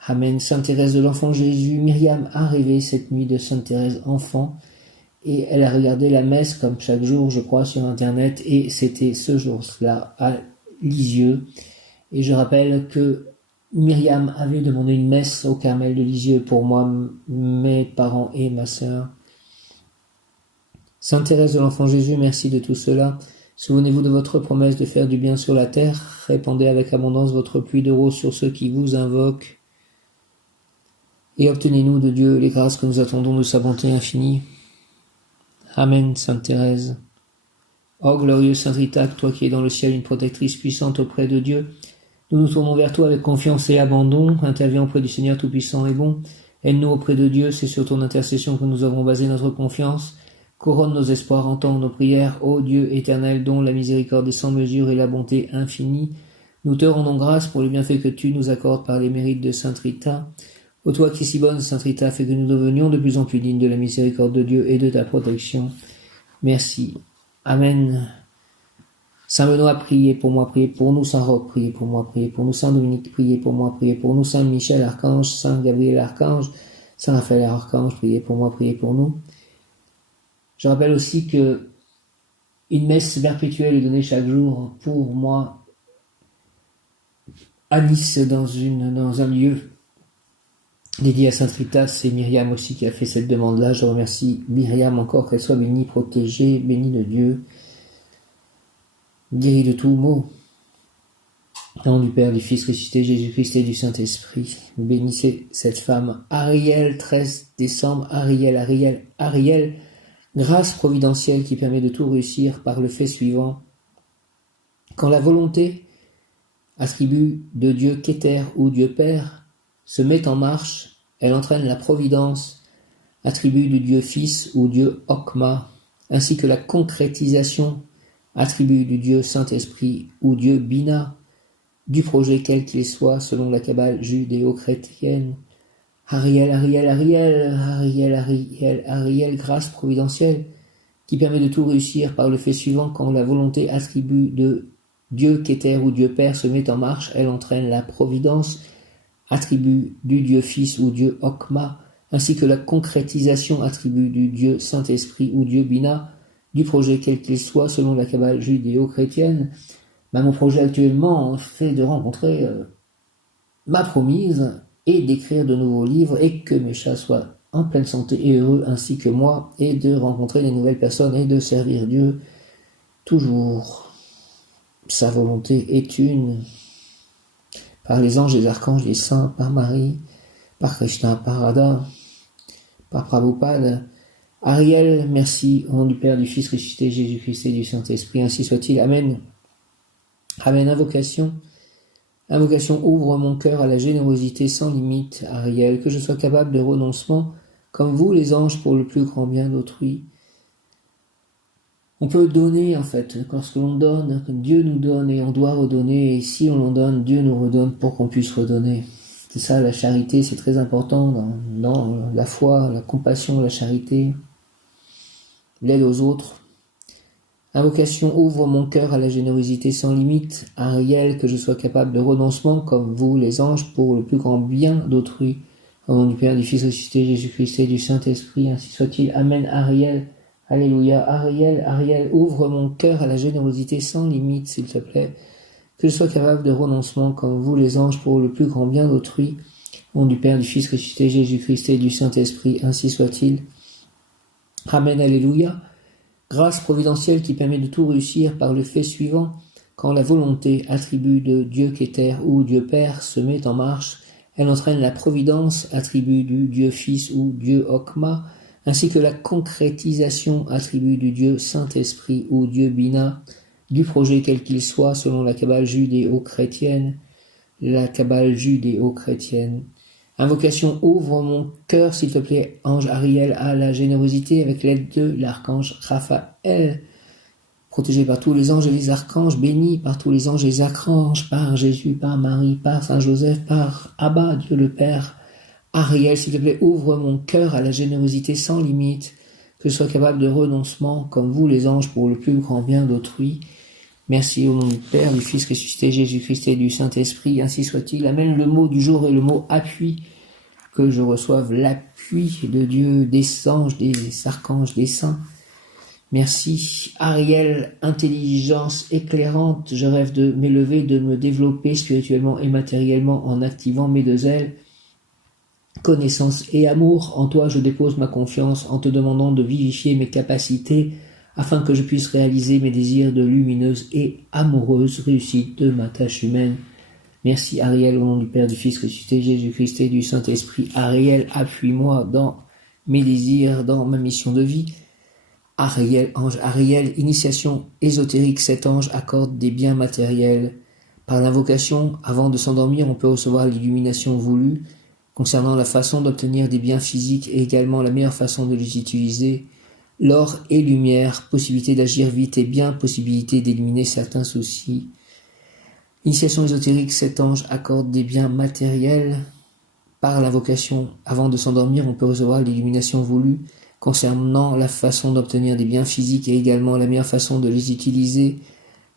Amen. Sainte Thérèse de l'Enfant Jésus, Myriam a rêvé cette nuit de Sainte Thérèse enfant, et elle a regardé la messe comme chaque jour, je crois, sur Internet, et c'était ce jour-là à Lisieux. Et je rappelle que Myriam avait demandé une messe au Carmel de Lisieux pour moi, mes parents et ma sœur. Sainte Thérèse de l'Enfant Jésus, merci de tout cela. Souvenez-vous de votre promesse de faire du bien sur la terre. Répandez avec abondance votre pluie de roses sur ceux qui vous invoquent. Et obtenez-nous de Dieu les grâces que nous attendons de sa bonté infinie. Amen, Sainte Thérèse. Ô glorieux Saint Ritac, toi qui es dans le ciel une protectrice puissante auprès de Dieu, nous nous tournons vers toi avec confiance et abandon. Interviens auprès du Seigneur Tout-Puissant et bon. Aide-nous auprès de Dieu, c'est sur ton intercession que nous avons basé notre confiance. Couronne nos espoirs, entends nos prières, ô Dieu éternel, dont la miséricorde est sans mesure et la bonté infinie. Nous te rendons grâce pour les bienfaits que tu nous accordes par les mérites de Sainte Rita. Ô toi qui es si bonne, Sainte Rita, fais que nous devenions de plus en plus dignes de la miséricorde de Dieu et de ta protection. Merci. Amen. Saint Benoît, priez pour moi, priez pour nous. Saint Roch, priez pour moi, priez pour nous. Saint Dominique, priez pour moi, priez pour nous. Saint Michel, Archange, Saint Gabriel, Archange, Saint Raphaël, Archange, priez pour moi, priez pour nous. Je rappelle aussi que une messe perpétuelle est donnée chaque jour pour moi à Nice, dans un lieu dédié à Sainte Rita, c'est Myriam aussi qui a fait cette demande-là. Je remercie Myriam encore, qu'elle soit bénie, protégée, bénie de Dieu, guérie de tout mot. Au nom du Père, du Fils ressuscité, Jésus-Christ et du Saint-Esprit. Bénissez cette femme. Ariel, 13 décembre, Ariel, grâce providentielle qui permet de tout réussir par le fait suivant. Quand la volonté, attribut de Dieu Kéter ou Dieu Père, se met en marche, elle entraîne la providence, attribut de Dieu Fils ou Dieu Okma, ainsi que la concrétisation, attribut du Dieu Saint-Esprit ou Dieu Bina, du projet quel qu'il soit selon la Kabbale judéo-chrétienne. Ariel, grâce providentielle, qui permet de tout réussir par le fait suivant. Quand la volonté attribut de Dieu Kéter ou Dieu Père se met en marche, elle entraîne la providence, attribut du Dieu Fils ou Dieu Okma, ainsi que la concrétisation, attribut du Dieu Saint-Esprit ou Dieu Bina, du projet quel qu'il soit selon la Kabbale judéo-chrétienne. Mon projet actuellement, c'est de rencontrer ma promise et d'écrire de nouveaux livres et que mes chats soient en pleine santé et heureux ainsi que moi, et de rencontrer des nouvelles personnes et de servir Dieu toujours. Sa volonté est une, par les anges, les archanges, les saints, par Marie, par Krishna, par Radha, par Prabhupada. Ariel, merci, au nom du Père, du Fils ressuscité, Jésus-Christ et du Saint-Esprit, ainsi soit-il. Amen. Amen. Invocation, ouvre mon cœur à la générosité sans limite, Ariel, que je sois capable de renoncement, comme vous les anges, pour le plus grand bien d'autrui. On peut donner, en fait, lorsque l'on donne, Dieu nous donne et on doit redonner, et si on en donne, Dieu nous redonne pour qu'on puisse redonner. C'est ça, la charité, c'est très important dans la foi, la compassion, la charité, l'aide aux autres. Invocation, ouvre mon cœur à la générosité sans limite, Ariel, que je sois capable de renoncement, comme vous, les anges, pour le plus grand bien d'autrui. Au nom du Père, du Fils ressuscité, Jésus-Christ et du Saint-Esprit, ainsi soit-il. Amen. Ariel, alléluia. Ariel, ouvre mon cœur à la générosité sans limite, s'il te plaît, que je sois capable de renoncement, comme vous, les anges, pour le plus grand bien d'autrui. Au nom du Père, du Fils ressuscité, Jésus-Christ et du Saint-Esprit, ainsi soit-il. Amen. Alléluia. Grâce providentielle qui permet de tout réussir par le fait suivant. Quand la volonté, attribut de Dieu Kéter ou Dieu Père, se met en marche, elle entraîne la providence, attribut du Dieu Fils ou Dieu Okma, ainsi que la concrétisation, attribut du Dieu Saint-Esprit ou Dieu Bina, du projet quel qu'il soit selon la Kabbale judéo-chrétienne. Invocation, ouvre mon cœur, s'il te plaît, ange Ariel, à la générosité avec l'aide de l'archange Raphaël. Protégé par tous les anges et les archanges, béni par tous les anges et les archanges, par Jésus, par Marie, par Saint Joseph, par Abba, Dieu le Père. Ariel, s'il te plaît, ouvre mon cœur à la générosité sans limite, que je sois capable de renoncement, comme vous les anges, pour le plus grand bien d'autrui. Merci au nom du Père, du Fils ressuscité, Jésus-Christ et du Saint-Esprit, ainsi soit-il. Amen. Le mot du jour est le mot appui, que je reçoive l'appui de Dieu, des anges, des archanges, des saints. Merci. Ariel, intelligence éclairante, je rêve de m'élever, de me développer spirituellement et matériellement en activant mes deux ailes. Connaissance et amour, en toi je dépose ma confiance en te demandant de vivifier mes capacités afin que je puisse réaliser mes désirs de lumineuse et amoureuse réussite de ma tâche humaine. Merci Ariel, au nom du Père, du Fils ressuscité, Jésus-Christ et du Saint-Esprit. Ariel, appuie-moi dans mes désirs, dans ma mission de vie. Ariel, ange Ariel, initiation ésotérique, cet ange accorde des biens matériels. Par l'invocation, avant de s'endormir, on peut recevoir l'illumination voulue concernant la façon d'obtenir des biens physiques et également la meilleure façon de les utiliser. L'or et lumière, possibilité d'agir vite et bien, possibilité d'éliminer certains soucis. Initiation ésotérique, cet ange accorde des biens matériels. Par l'invocation, avant de s'endormir, on peut recevoir l'illumination voulue concernant la façon d'obtenir des biens physiques et également la meilleure façon de les utiliser.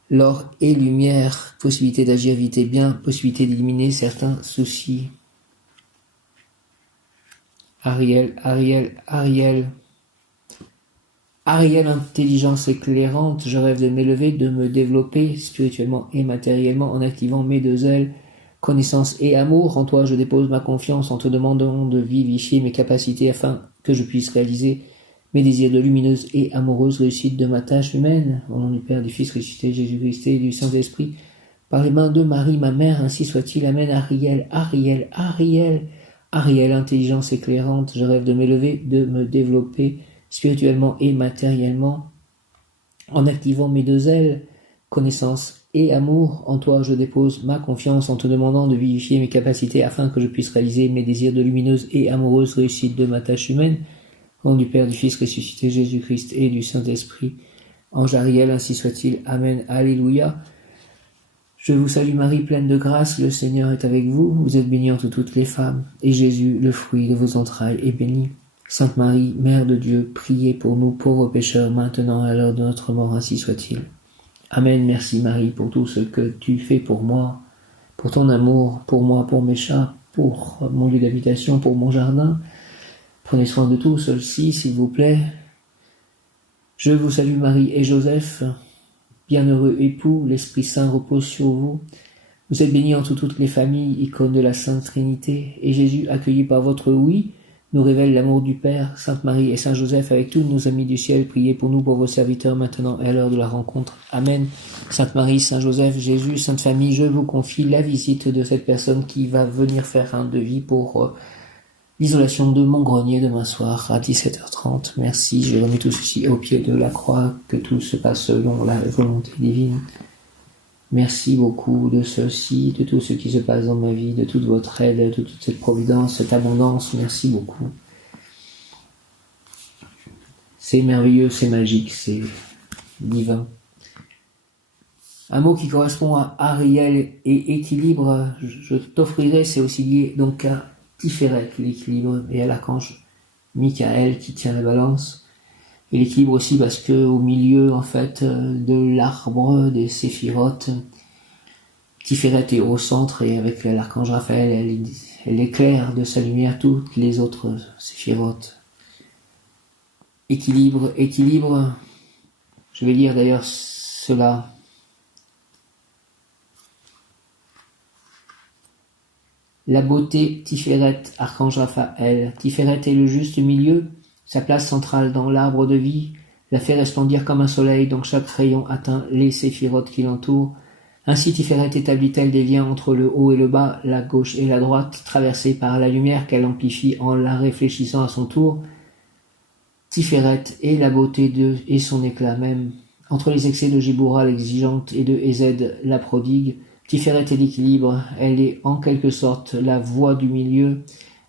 L'or et lumière, possibilité d'agir vite et bien, possibilité d'éliminer certains soucis. Ariel, intelligence éclairante, je rêve de m'élever, de me développer spirituellement et matériellement en activant mes deux ailes. connaissance et amour. En toi je dépose ma confiance en te demandant de vivifier mes capacités afin que je puisse réaliser mes désirs de lumineuse et amoureuse réussite de ma tâche humaine. Au nom du Père, du Fils ressuscité, Jésus-Christ et du Saint-Esprit, par les mains de Marie, ma mère, ainsi soit-il. Amen. Ariel, Ariel, Ariel, Ariel, intelligence éclairante, je rêve de m'élever, de me développer spirituellement et matériellement, en activant mes deux ailes, connaissance et amour. En toi je dépose ma confiance en te demandant de vivifier mes capacités afin que je puisse réaliser mes désirs de lumineuse et amoureuse réussite de ma tâche humaine. Au nom du Père, du Fils ressuscité, Jésus-Christ et du Saint-Esprit. Ange Ariel, ainsi soit-il. Amen. Alléluia. Je vous salue Marie, pleine de grâce, le Seigneur est avec vous. Vous êtes bénie entre toutes les femmes, et Jésus, le fruit de vos entrailles, est béni. Sainte Marie, Mère de Dieu, priez pour nous pauvres pécheurs, maintenant et à l'heure de notre mort, ainsi soit-il. Amen. Merci Marie pour tout ce que tu fais pour moi, pour ton amour, pour moi, pour mes chats, pour mon lieu d'habitation, pour mon jardin. Prenez soin de tout ceci, s'il vous plaît. Je vous salue Marie et Joseph, bienheureux époux, l'Esprit Saint repose sur vous. Vous êtes bénis entre toutes les familles, icône de la Sainte Trinité, et Jésus, accueilli par votre oui, nous révèle l'amour du Père. Sainte Marie et Saint Joseph, avec tous nos amis du ciel, priez pour nous, pour vos serviteurs, maintenant et à l'heure de la rencontre. Amen. Sainte Marie, Saint Joseph, Jésus, Sainte Famille, je vous confie la visite de cette personne qui va venir faire un devis pour l'isolation de mon grenier demain soir à 17h30. Merci, j'ai remis tout ceci au pied de la croix, que tout se passe selon la volonté divine. Merci beaucoup de ceci, de tout ce qui se passe dans ma vie, de toute votre aide, de toute cette providence, cette abondance. Merci beaucoup. C'est merveilleux, c'est magique, c'est divin. Un mot qui correspond à Ariel et équilibre, je t'offrirai, c'est aussi lié donc à Tiferet, l'équilibre, et à l'archange Michael qui tient la balance. Et l'équilibre aussi parce que au milieu en fait de l'arbre des séphirotes, Tiferet est au centre et avec l'archange Raphaël, elle éclaire de sa lumière toutes les autres séphirotes. Équilibre, équilibre. Je vais lire d'ailleurs cela. La beauté, Tiferet, archange Raphaël. Tiferet est le juste milieu, sa place centrale dans l'arbre de vie, la fait resplendir comme un soleil dont chaque rayon atteint les séphirotes qui l'entourent. Ainsi Tiferet établit-elle des liens entre le haut et le bas, la gauche et la droite, traversée par la lumière qu'elle amplifie en la réfléchissant à son tour. Tiferet est la beauté de et son éclat même. Entre les excès de Géboura l'exigeante et de Ézed la prodigue, Tiferet est l'équilibre, elle est en quelque sorte la voie du milieu,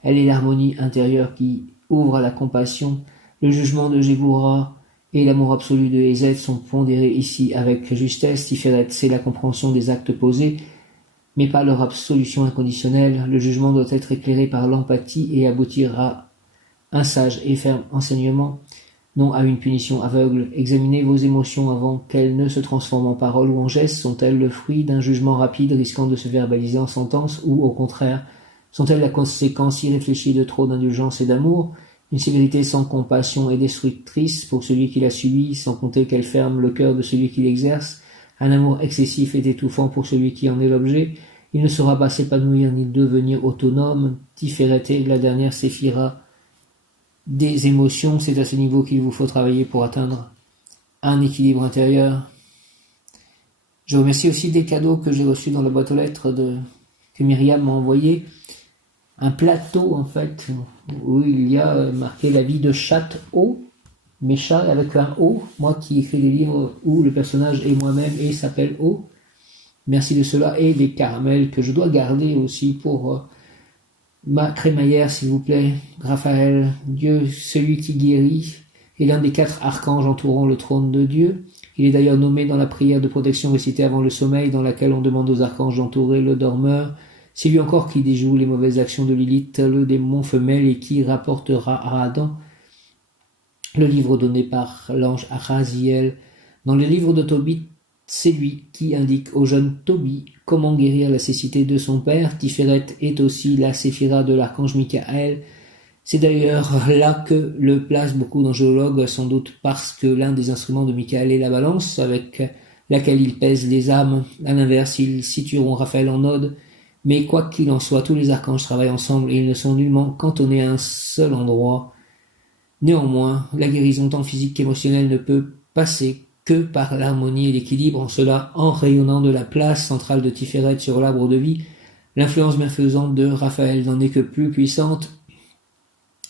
elle est l'harmonie intérieure qui ouvre à la compassion. Le jugement de Géboura et l'amour absolu de Ézed sont pondérés ici avec justesse. Tiferet, c'est la compréhension des actes posés, mais pas leur absolution inconditionnelle. Le jugement doit être éclairé par l'empathie et aboutir à un sage et ferme enseignement, non à une punition aveugle. Examinez vos émotions avant qu'elles ne se transforment en paroles ou en gestes. Sont-elles le fruit d'un jugement rapide risquant de se verbaliser en sentence ou, au contraire, sont-elles la conséquence irréfléchie de trop d'indulgence et d'amour? Une sévérité sans compassion est destructrice pour celui qui la subit, sans compter qu'elle ferme le cœur de celui qui l'exerce. Un amour excessif est étouffant pour celui qui en est l'objet. Il ne saura pas s'épanouir ni devenir autonome. Tiferet est la dernière séphira des émotions, c'est à ce niveau qu'il vous faut travailler pour atteindre un équilibre intérieur. Je remercie aussi des cadeaux que j'ai reçus dans la boîte aux lettres que Myriam m'a envoyé. Un plateau en fait où il y a marqué la vie de Chat-O, mes chats avec un O, moi qui écris des livres où le personnage est moi-même et s'appelle O. Merci de cela, et des caramels que je dois garder aussi pour ma crémaillère, s'il vous plaît. Raphaël, Dieu, celui qui guérit, est l'un des 4 archanges entourant le trône de Dieu. Il est d'ailleurs nommé dans la prière de protection récitée avant le sommeil, dans laquelle on demande aux archanges d'entourer le dormeur. C'est lui encore qui déjoue les mauvaises actions de Lilith, le démon femelle, et qui rapportera à Adam le livre donné par l'ange Achaziel. Dans le livre de Tobit, c'est lui qui indique au jeune Tobie comment guérir la cécité de son père. Tiferet est aussi la séphira de l'archange Michael. C'est d'ailleurs là que le placent beaucoup d'angélologues, sans doute parce que l'un des instruments de Michael est la balance, avec laquelle il pèse les âmes. À l'inverse, ils situeront Raphaël en ode, Mais quoi qu'il en soit, tous les archanges travaillent ensemble et ils ne sont nullement cantonnés à un seul endroit. Néanmoins, la guérison tant physique qu'émotionnelle ne peut passer que par l'harmonie et l'équilibre. En cela, en rayonnant de la place centrale de Tiferet sur l'arbre de vie, l'influence bienfaisante de Raphaël n'en est que plus puissante.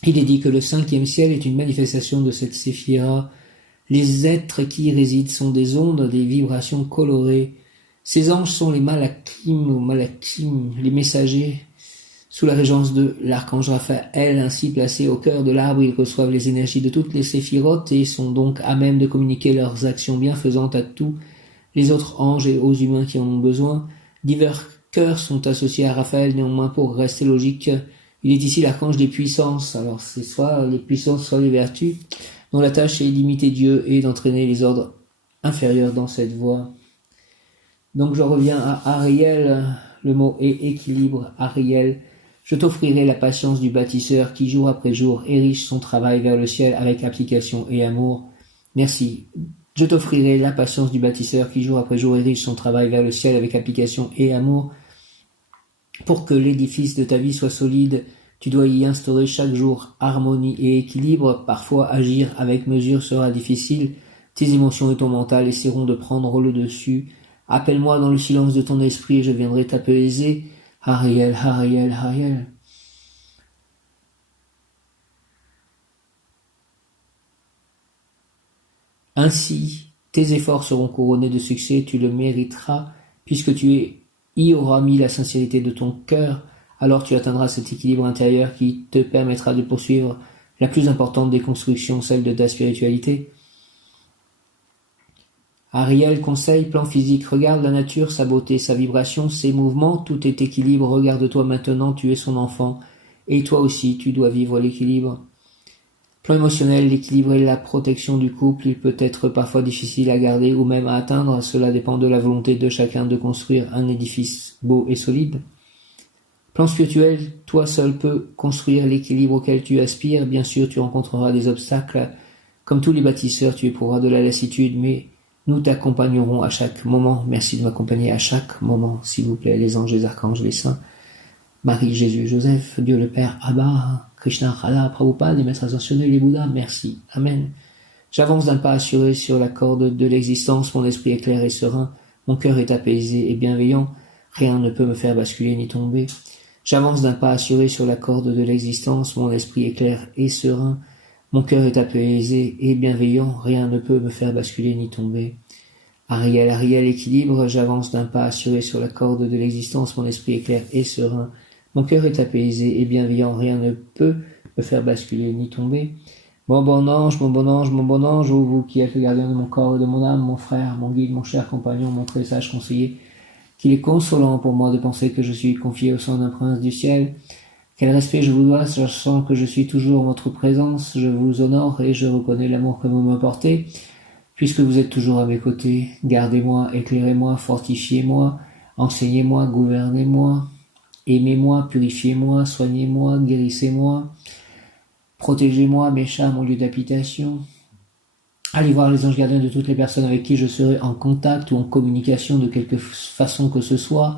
Il est dit que le 5e ciel est une manifestation de cette séphira. Les êtres qui y résident sont des ondes, des vibrations colorées. Ces anges sont les malakim, les messagers. Sous la régence de l'archange Raphaël, ainsi placés au cœur de l'arbre, ils reçoivent les énergies de toutes les séphirotes et sont donc à même de communiquer leurs actions bienfaisantes à tous les autres anges et aux humains qui en ont besoin. Divers cœurs sont associés à Raphaël, néanmoins pour rester logique, il est ici l'archange des puissances. Alors c'est soit les puissances, soit les vertus, dont la tâche est d'imiter Dieu et d'entraîner les ordres inférieurs dans cette voie. Donc je reviens à Ariel, le mot est équilibre, Ariel. Je t'offrirai la patience du bâtisseur qui, jour après jour, érige son travail vers le ciel avec application et amour. Merci. Je t'offrirai la patience du bâtisseur qui, jour après jour, érige son travail vers le ciel avec application et amour. Pour que l'édifice de ta vie soit solide, tu dois y instaurer chaque jour harmonie et équilibre. Parfois, agir avec mesure sera difficile. Tes émotions et ton mental essaieront de prendre le dessus. Appelle-moi dans le silence de ton esprit et je viendrai t'apaiser. Ariel, Ariel, Ariel. Ainsi, tes efforts seront couronnés de succès, tu le mériteras, puisque tu y auras mis la sincérité de ton cœur, alors tu atteindras cet équilibre intérieur qui te permettra de poursuivre la plus importante des constructions, celle de ta spiritualité. Ariel, conseil, plan physique, regarde la nature, sa beauté, sa vibration, ses mouvements, tout est équilibre, regarde-toi maintenant, tu es son enfant, et toi aussi tu dois vivre l'équilibre. Plan émotionnel, l'équilibre et la protection du couple, il peut être parfois difficile à garder ou même à atteindre, cela dépend de la volonté de chacun de construire un édifice beau et solide. Plan spirituel, toi seul peux construire l'équilibre auquel tu aspires, bien sûr tu rencontreras des obstacles, comme tous les bâtisseurs tu éprouveras de la lassitude, mais nous t'accompagnerons à chaque moment. Merci de m'accompagner à chaque moment, s'il vous plaît, les anges, les archanges, les saints, Marie, Jésus, Joseph, Dieu le Père, Abba, Krishna, Radha, Prabhupada, les maîtres ascensionnés, les Bouddhas, merci, Amen. J'avance d'un pas assuré sur la corde de l'existence, mon esprit est clair et serein, mon cœur est apaisé et bienveillant, rien ne peut me faire basculer ni tomber. J'avance d'un pas assuré sur la corde de l'existence, mon esprit est clair et serein, mon cœur est apaisé et bienveillant, rien ne peut me faire basculer ni tomber. Ariel, Ariel, équilibre, j'avance d'un pas assuré sur la corde de l'existence, mon esprit est clair et serein, mon cœur est apaisé et bienveillant, rien ne peut me faire basculer ni tomber. Mon bon ange, mon bon ange, mon bon ange, ô vous qui êtes le gardien de mon corps et de mon âme, mon frère, mon guide, mon cher compagnon, mon très sage conseiller, qu'il est consolant pour moi de penser que je suis confié au sein d'un prince du ciel. Quel respect je vous dois, sachant que je suis toujours en votre présence, je vous honore et je reconnais l'amour que vous m'apportez, puisque vous êtes toujours à mes côtés. Gardez-moi, éclairez-moi, fortifiez-moi, enseignez-moi, gouvernez-moi, aimez-moi, purifiez-moi, soignez-moi, guérissez-moi, protégez-moi, mes chats, mon lieu d'habitation. Allez voir les anges gardiens de toutes les personnes avec qui je serai en contact ou en communication de quelque façon que ce soit,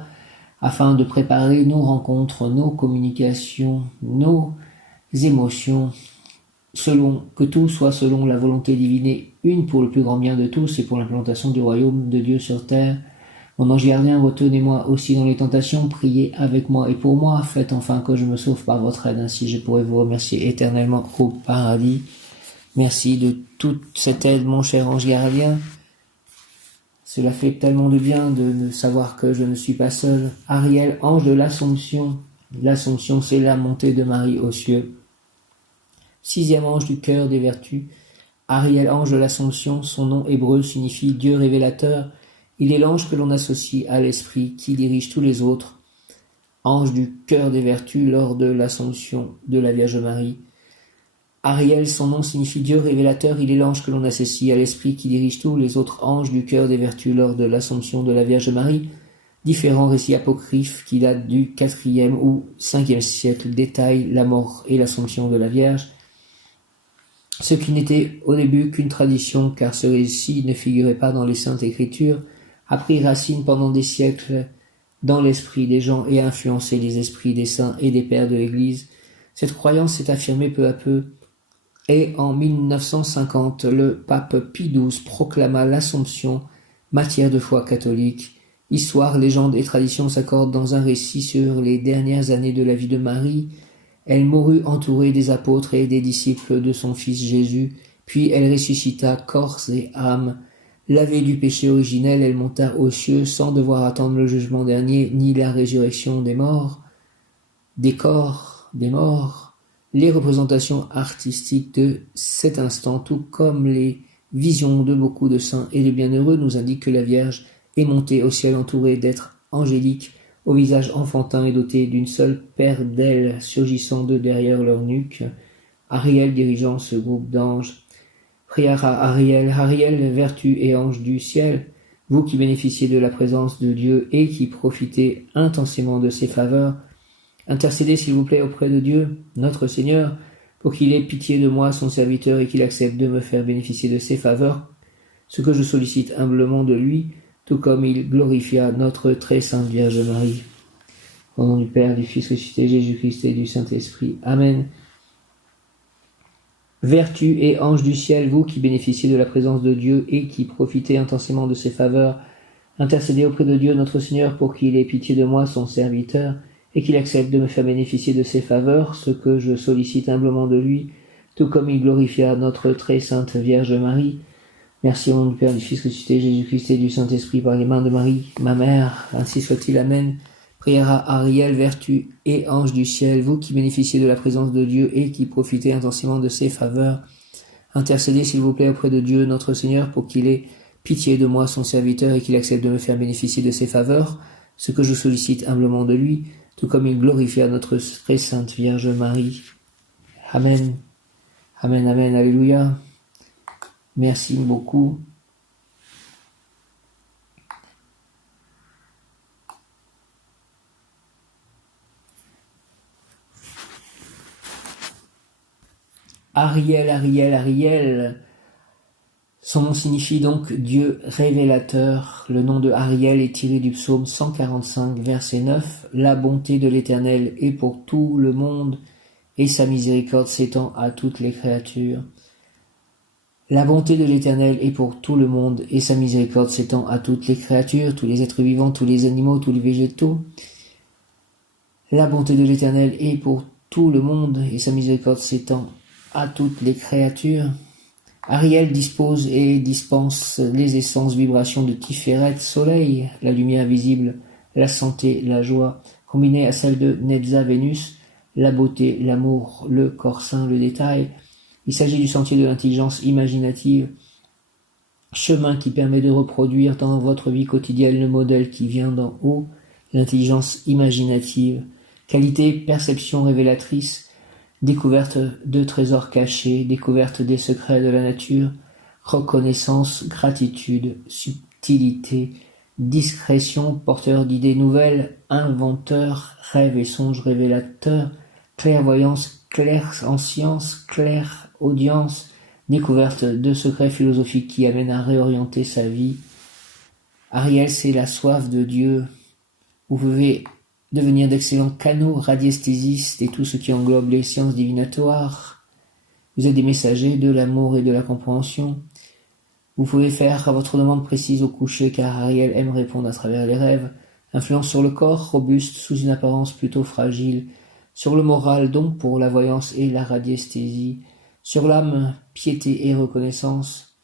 afin de préparer nos rencontres, nos communications, nos émotions, que tout soit selon la volonté divine et une pour le plus grand bien de tous et pour l'implantation du royaume de Dieu sur terre. Mon ange gardien, retenez-moi aussi dans les tentations, priez avec moi et pour moi, faites enfin que je me sauve par votre aide, ainsi je pourrai vous remercier éternellement au paradis. Merci de toute cette aide, mon cher ange gardien. Cela fait tellement de bien de savoir que je ne suis pas seul. Ariel, ange de l'Assomption. L'Assomption, c'est la montée de Marie aux cieux. 6e ange du cœur des vertus. Ariel, ange de l'Assomption, son nom hébreu signifie Dieu révélateur. Il est l'ange que l'on associe à l'esprit qui dirige tous les autres. Ange du cœur des vertus lors de l'Assomption de la Vierge Marie. Ariel, son nom signifie Dieu révélateur, il est l'ange que l'on associe à l'esprit qui dirige tous les autres anges du cœur des vertus lors de l'Assomption de la Vierge Marie. Différents récits apocryphes qui datent du 4e ou 5e siècle détaillent la mort et l'Assomption de la Vierge, ce qui n'était au début qu'une tradition car ce récit ne figurait pas dans les Saintes Écritures, a pris racine pendant des siècles dans l'esprit des gens et influencer les esprits des saints et des pères de l'Église. Cette croyance s'est affirmée peu à peu et en 1950, le pape Pie XII proclama l'Assomption, matière de foi catholique. Histoire, légende et tradition s'accordent dans un récit sur les dernières années de la vie de Marie. Elle mourut entourée des apôtres et des disciples de son Fils Jésus, puis elle ressuscita corps et âme. Lavée du péché originel, elle monta aux cieux sans devoir attendre le jugement dernier ni la résurrection des morts, des corps, des morts. Les représentations artistiques de cet instant, tout comme les visions de beaucoup de saints et de bienheureux, nous indiquent que la Vierge est montée au ciel entourée d'êtres angéliques, au visage enfantin et doté d'une seule paire d'ailes surgissant de derrière leur nuque. Ariel dirigeant ce groupe d'anges. Prière à Ariel, Ariel, vertu et ange du ciel, vous qui bénéficiez de la présence de Dieu et qui profitez intensément de ses faveurs, intercédez s'il vous plaît auprès de Dieu, notre Seigneur, pour qu'il ait pitié de moi, son serviteur, et qu'il accepte de me faire bénéficier de ses faveurs, ce que je sollicite humblement de lui, tout comme il glorifia notre très sainte Vierge Marie. Au nom du Père, du Fils ressuscité, Jésus-Christ et du Saint-Esprit. Amen. Vertu et ange du ciel, vous qui bénéficiez de la présence de Dieu et qui profitez intensément de ses faveurs, intercédez auprès de Dieu notre Seigneur pour qu'il ait pitié de moi, son serviteur, et qu'il accepte de me faire bénéficier de ses faveurs, ce que je sollicite humblement de lui, tout comme il glorifia notre très sainte Vierge Marie. Merci au nom du Père, du Fils ressuscité, Jésus-Christ et du Saint-Esprit par les mains de Marie, ma mère, ainsi soit-il, Amen. Prière à Ariel, vertu et ange du ciel, vous qui bénéficiez de la présence de Dieu et qui profitez intensément de ses faveurs, intercédez s'il vous plaît auprès de Dieu notre Seigneur pour qu'il ait pitié de moi, son serviteur, et qu'il accepte de me faire bénéficier de ses faveurs, ce que je sollicite humblement de lui, tout comme il glorifia notre très sainte Vierge Marie. Amen. Amen, amen, alléluia. Merci beaucoup. Ariel, Ariel, Ariel. Son nom signifie donc Dieu révélateur. Le nom de Ariel est tiré du psaume 145, verset 9. La bonté de l'Éternel est pour tout le monde et sa miséricorde s'étend à toutes les créatures. La bonté de l'Éternel est pour tout le monde et sa miséricorde s'étend à toutes les créatures, tous les êtres vivants, tous les animaux, tous les végétaux. La bonté de l'Éternel est pour tout le monde et sa miséricorde s'étend à toutes les créatures. Ariel dispose et dispense les essences vibrations de Tiferet, soleil, la lumière visible, la santé, la joie, combinée à celle de Nebza, Vénus, la beauté, l'amour, le corps saint, le détail. Il s'agit du sentier de l'intelligence imaginative, chemin qui permet de reproduire dans votre vie quotidienne le modèle qui vient d'en haut, l'intelligence imaginative, qualité, perception révélatrice, découverte de trésors cachés, découverte des secrets de la nature, reconnaissance, gratitude, subtilité, discrétion, porteur d'idées nouvelles, inventeur, rêve et songe révélateur, clairvoyance, clair-en-science, clair-audience, découverte de secrets philosophiques qui amènent à réorienter sa vie. Ariel, c'est la soif de Dieu. Vous pouvez devenir d'excellents canaux radiesthésistes et tout ce qui englobe les sciences divinatoires. Vous êtes des messagers de l'amour et de la compréhension. Vous pouvez faire votre demande précise au coucher car Ariel aime répondre à travers les rêves. Influence sur le corps, robuste, sous une apparence plutôt fragile. Sur le moral, donc pour la voyance et la radiesthésie. Sur l'âme, piété et reconnaissance.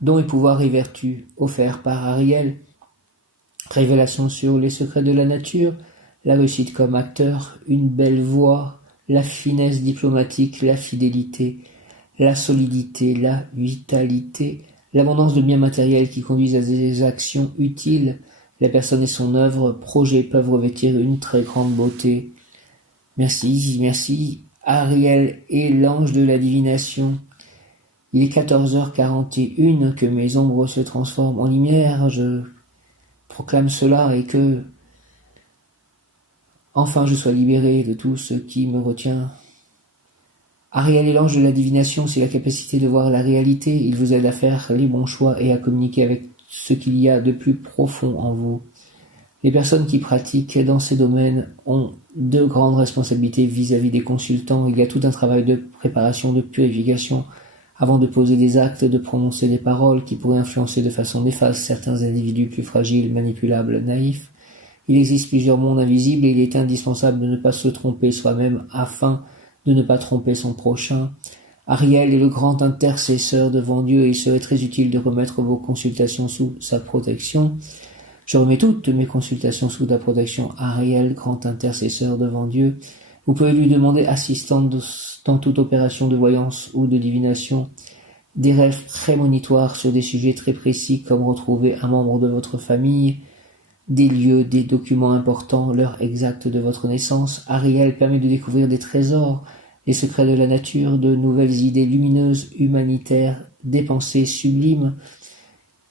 Dons et pouvoirs et vertus offerts par Ariel. Révélation sur les secrets de la nature. La réussite comme acteur, une belle voix, la finesse diplomatique, la fidélité, la solidité, la vitalité, l'abondance de biens matériels qui conduisent à des actions utiles. La personne et son œuvre, projet peuvent revêtir une très grande beauté. Merci, merci, Ariel et l'ange de la divination. Il est 14h41 que mes ombres se transforment en lumière. Je proclame cela et que enfin je sois libéré de tout ce qui me retient. Ariel et l'ange de la divination, c'est la capacité de voir la réalité. Il vous aide à faire les bons choix et à communiquer avec ce qu'il y a de plus profond en vous. Les personnes qui pratiquent dans ces domaines ont de grandes responsabilités vis-à-vis des consultants. Il y a tout un travail de préparation, de purification, avant de poser des actes, de prononcer des paroles qui pourraient influencer de façon néfaste certains individus plus fragiles, manipulables, naïfs. Il existe plusieurs mondes invisibles et il est indispensable de ne pas se tromper soi-même afin de ne pas tromper son prochain. Ariel est le grand intercesseur devant Dieu et il serait très utile de remettre vos consultations sous sa protection. Je remets toutes mes consultations sous ta protection, Ariel, grand intercesseur devant Dieu. Vous pouvez lui demander assistance dans toute opération de voyance ou de divination, des rêves prémonitoires sur des sujets très précis comme retrouver un membre de votre famille, des lieux, des documents importants, l'heure exacte de votre naissance. Ariel permet de découvrir des trésors, les secrets de la nature, de nouvelles idées lumineuses, humanitaires, des pensées sublimes,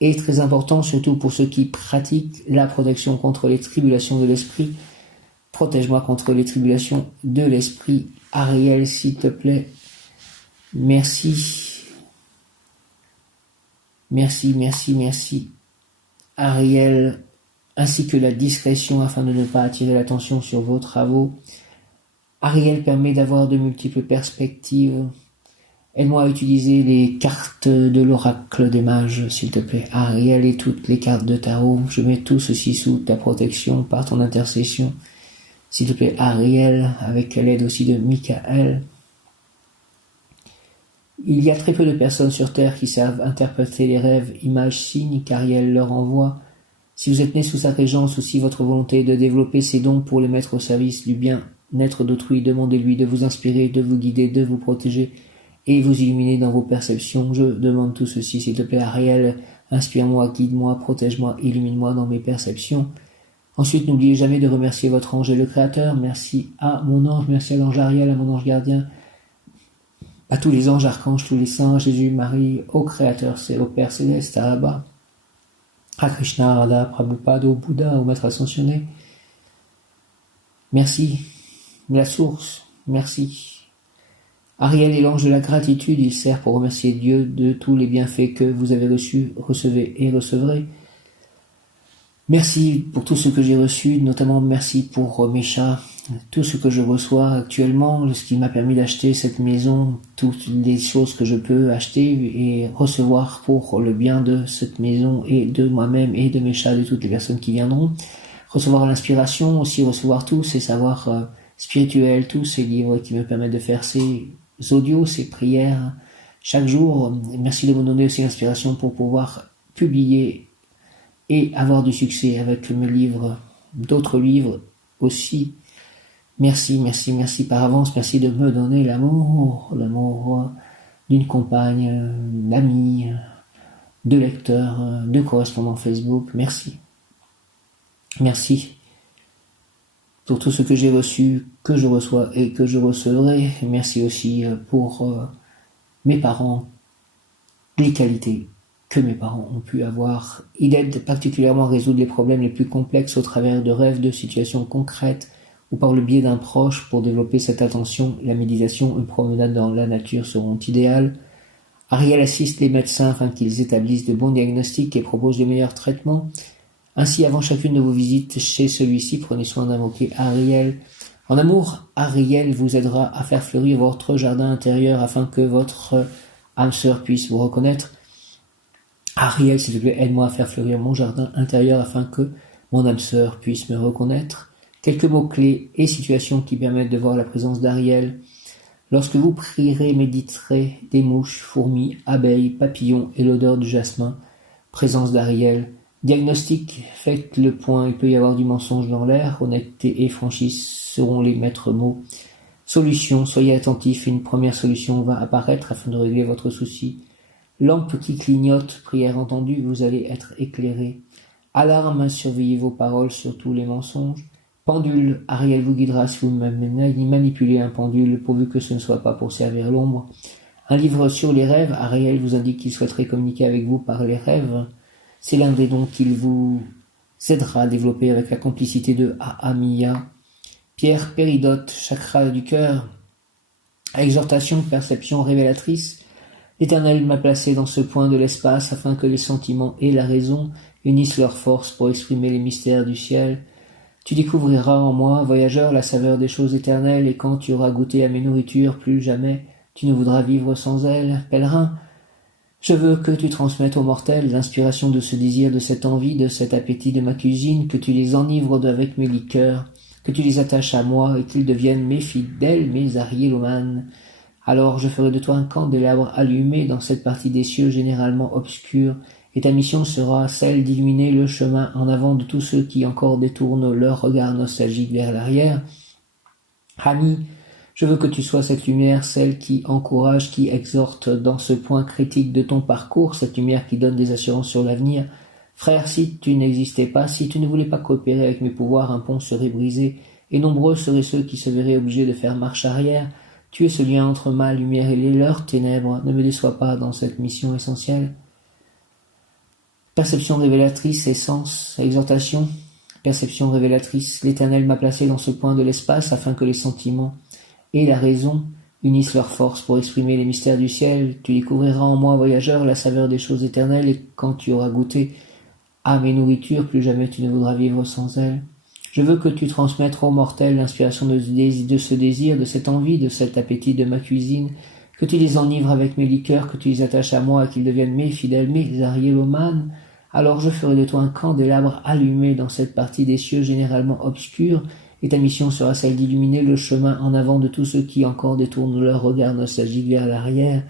et très important surtout pour ceux qui pratiquent la protection contre les tribulations de l'esprit. Protège-moi contre les tribulations de l'esprit. Ariel, s'il te plaît. Merci. Merci, merci, merci. Ariel, ainsi que la discrétion afin de ne pas attirer l'attention sur vos travaux. Ariel permet d'avoir de multiples perspectives. Aide-moi à utiliser les cartes de l'oracle des mages, s'il te plaît. Ariel et toutes les cartes de tarot. Je mets tout ceci sous ta protection par ton intercession. S'il te plaît, Ariel, avec l'aide aussi de Michael. Il y a très peu de personnes sur Terre qui savent interpréter les rêves, images, signes qu'Ariel leur envoie. Si vous êtes né sous sa régence ou si votre volonté est de développer ces dons pour les mettre au service du bien-être d'autrui, demandez-lui de vous inspirer, de vous guider, de vous protéger et vous illuminer dans vos perceptions. Je demande tout ceci, s'il te plaît, Ariel. Inspire-moi, guide-moi, protège-moi, illumine-moi dans mes perceptions. Ensuite, n'oubliez jamais de remercier votre ange et le Créateur. Merci à mon ange, merci à l'ange Ariel, à mon ange gardien, à tous les anges, archanges, tous les saints, Jésus, Marie, au Créateur, c'est au Père Céleste, à Abba, à Krishna, à Radha, Prabhupada, au Bouddha, au Maître Ascensionné. Merci, la source, merci. Ariel est l'ange de la gratitude, il sert pour remercier Dieu de tous les bienfaits que vous avez reçus, recevez et recevrez. Merci pour tout ce que j'ai reçu, notamment merci pour mes chats, tout ce que je reçois actuellement, ce qui m'a permis d'acheter cette maison, toutes les choses que je peux acheter et recevoir pour le bien de cette maison et de moi-même et de mes chats, de toutes les personnes qui viendront. Recevoir l'inspiration, aussi recevoir tous ces savoirs spirituels, tous ces livres qui me permettent de faire ces audios, ces prières chaque jour. Merci de me donner aussi l'inspiration pour pouvoir publier et avoir du succès avec mes livres, d'autres livres aussi. Merci, merci, merci par avance. Merci de me donner l'amour d'une compagne, d'amis, de lecteurs, de correspondants Facebook. Merci. Merci pour tout ce que j'ai reçu, que je reçois et que je recevrai. Merci aussi pour mes parents, les qualités que mes parents ont pu avoir. Il aide particulièrement à résoudre les problèmes les plus complexes au travers de rêves, de situations concrètes ou par le biais d'un proche. Pour développer cette attention, la méditation, une promenade dans la nature seront idéales. Ariel assiste les médecins afin qu'ils établissent de bons diagnostics et proposent les meilleurs traitements. Ainsi, avant chacune de vos visites chez celui-ci, prenez soin d'invoquer Ariel. En amour, Ariel vous aidera à faire fleurir votre jardin intérieur afin que votre âme sœur puisse vous reconnaître. Ariel, s'il te plaît, aide-moi à faire fleurir mon jardin intérieur afin que mon âme sœur puisse me reconnaître. Quelques mots-clés et situations qui permettent de voir la présence d'Ariel. Lorsque vous prierez, méditerez des mouches, fourmis, abeilles, papillons et l'odeur du jasmin. Présence d'Ariel. Diagnostic, faites le point, il peut y avoir du mensonge dans l'air. Honnêteté et franchise seront les maîtres mots. Solution, soyez attentifs, une première solution va apparaître afin de régler votre souci. Lampe qui clignote, prière entendue, vous allez être éclairé. Alarme, surveillez vos paroles, surtout les mensonges. Pendule, Ariel vous guidera si vous manipulez un pendule, pourvu que ce ne soit pas pour servir l'ombre. Un livre sur les rêves, Ariel vous indique qu'il souhaiterait communiquer avec vous par les rêves. C'est l'un des dons qu'il vous aidera à développer avec la complicité de Ahamiya. Pierre Péridote, chakra du cœur. Exhortation, perception révélatrice. L'Éternel m'a placé dans ce point de l'espace afin que les sentiments et la raison unissent leurs forces pour exprimer les mystères du ciel. Tu découvriras en moi, voyageur, la saveur des choses éternelles, et quand tu auras goûté à mes nourritures, plus jamais tu ne voudras vivre sans elles. Pèlerin, je veux que tu transmettes aux mortels l'inspiration de ce désir, de cette envie, de cet appétit de ma cuisine, que tu les enivres avec mes liqueurs, que tu les attaches à moi et qu'ils deviennent mes fidèles, mes ariélomanes. Alors je ferai de toi un candélabre allumé dans cette partie des cieux généralement obscure, et ta mission sera celle d'illuminer le chemin en avant de tous ceux qui encore détournent leur regard nostalgique vers l'arrière. Ami, je veux que tu sois cette lumière, celle qui encourage, qui exhorte dans ce point critique de ton parcours, cette lumière qui donne des assurances sur l'avenir. Frère, si tu n'existais pas, si tu ne voulais pas coopérer avec mes pouvoirs, un pont serait brisé, et nombreux seraient ceux qui se verraient obligés de faire marche arrière. Tu es ce lien entre ma lumière et les leurs ténèbres. Ne me déçois pas dans cette mission essentielle. Perception révélatrice, essence, exhortation. Perception révélatrice. L'Éternel m'a placé dans ce point de l'espace afin que les sentiments et la raison unissent leurs forces pour exprimer les mystères du ciel. Tu découvriras en moi, voyageur, la saveur des choses éternelles, et quand tu auras goûté à mes nourritures, plus jamais tu ne voudras vivre sans elles. Je veux que tu transmettes aux mortels l'inspiration de ce désir, de cette envie, de cet appétit de ma cuisine, que tu les enivres avec mes liqueurs, que tu les attaches à moi et qu'ils deviennent mes fidèles, mes ariélomanes. Alors je ferai de toi un candélabre allumé dans cette partie des cieux généralement obscure, et ta mission sera celle d'illuminer le chemin en avant de tous ceux qui encore détournent leur regard nostalgique vers l'arrière.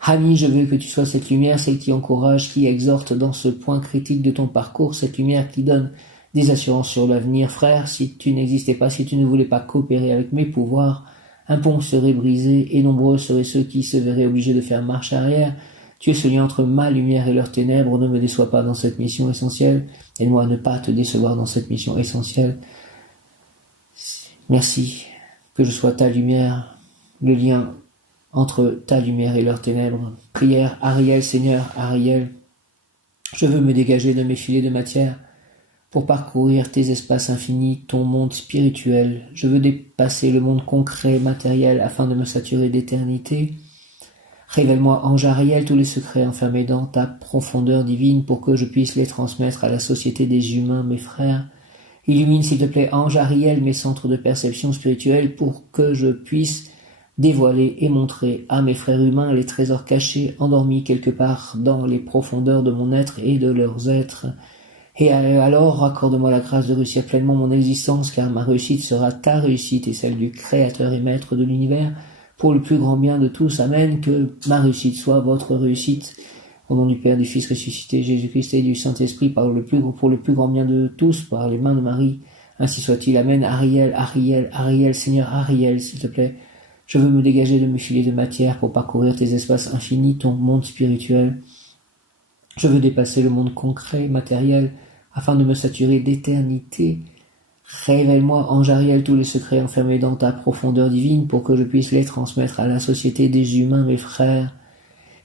Ami, je veux que tu sois cette lumière, celle qui encourage, qui exhorte dans ce point critique de ton parcours, cette lumière qui donne des assurances sur l'avenir. Frère, si tu n'existais pas, si tu ne voulais pas coopérer avec mes pouvoirs, un pont serait brisé et nombreux seraient ceux qui se verraient obligés de faire marche arrière. Tu es ce lien entre ma lumière et leurs ténèbres. Ne me déçois pas dans cette mission essentielle. Aide-moi à ne pas te décevoir dans cette mission essentielle. Merci que je sois ta lumière, le lien entre ta lumière et leurs ténèbres. Prière, Ariel, Seigneur, Ariel, je veux me dégager de mes filets de matière pour parcourir tes espaces infinis, ton monde spirituel. Je veux dépasser le monde concret, matériel, afin de me saturer d'éternité. Révèle-moi, ange Ariel, tous les secrets enfermés dans ta profondeur divine pour que je puisse les transmettre à la société des humains, mes frères. Illumine, s'il te plaît, ange Ariel, mes centres de perception spirituelle pour que je puisse dévoiler et montrer à mes frères humains les trésors cachés, endormis quelque part dans les profondeurs de mon être et de leurs êtres. Et alors, accorde-moi la grâce de réussir pleinement mon existence, car ma réussite sera ta réussite et celle du Créateur et Maître de l'univers, pour le plus grand bien de tous. Amen. Que ma réussite soit votre réussite. Au nom du Père, du Fils ressuscité, Jésus-Christ et du Saint-Esprit, pour le plus grand bien de tous, par les mains de Marie. Ainsi soit-il. Amen. Ariel, Ariel, Ariel, Seigneur Ariel, s'il te plaît. Je veux me dégager de mes filets de matière pour parcourir tes espaces infinis, ton monde spirituel. Je veux dépasser le monde concret, matériel, afin de me saturer d'éternité. Révèle-moi, ange Ariel, tous les secrets enfermés dans ta profondeur divine pour que je puisse les transmettre à la société des humains, mes frères.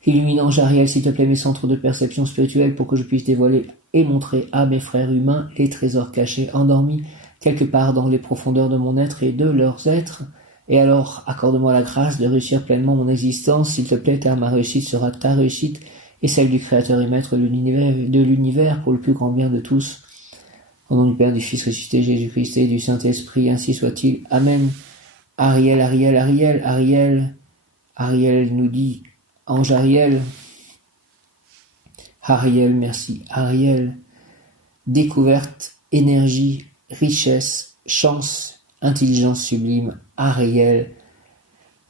Illumine, ange Ariel, s'il te plaît, mes centres de perception spirituelle pour que je puisse dévoiler et montrer à mes frères humains les trésors cachés, endormis quelque part dans les profondeurs de mon être et de leurs êtres. Et alors, accorde-moi la grâce de réussir pleinement mon existence, s'il te plaît, car ma réussite sera ta réussite et celle du Créateur et Maître de l'univers pour le plus grand bien de tous. Au nom du Père, du Fils ressuscité, Jésus-Christ et du Saint-Esprit, ainsi soit-il. Amen. Ariel, Ariel, Ariel, Ariel. Ariel nous dit, ange Ariel. Ariel, merci. Ariel. Découverte, énergie, richesse, chance, intelligence sublime. Ariel.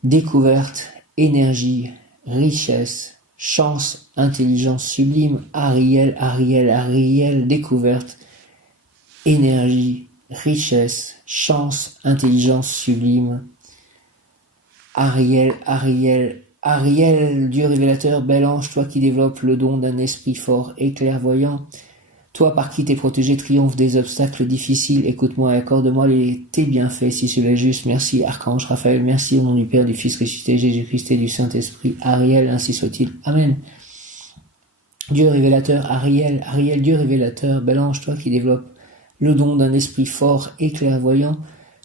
Découverte, énergie, richesse, chance, intelligence sublime. Ariel, Ariel, Ariel. Découverte, énergie, richesse, chance, intelligence sublime. Ariel, Ariel, Ariel, Dieu révélateur, bel ange, toi qui développes le don d'un esprit fort et clairvoyant, toi par qui tes protégés triomphent des obstacles difficiles, écoute-moi et accorde-moi tes bienfaits si cela est juste. Merci, Archange Raphaël, merci au nom du Père, du Fils ressuscité, Jésus-Christ et du Saint-Esprit. Ariel, ainsi soit-il. Amen. Dieu révélateur, Ariel, Ariel, Dieu révélateur, bel ange, toi qui développes le don d'un esprit fort et clairvoyant,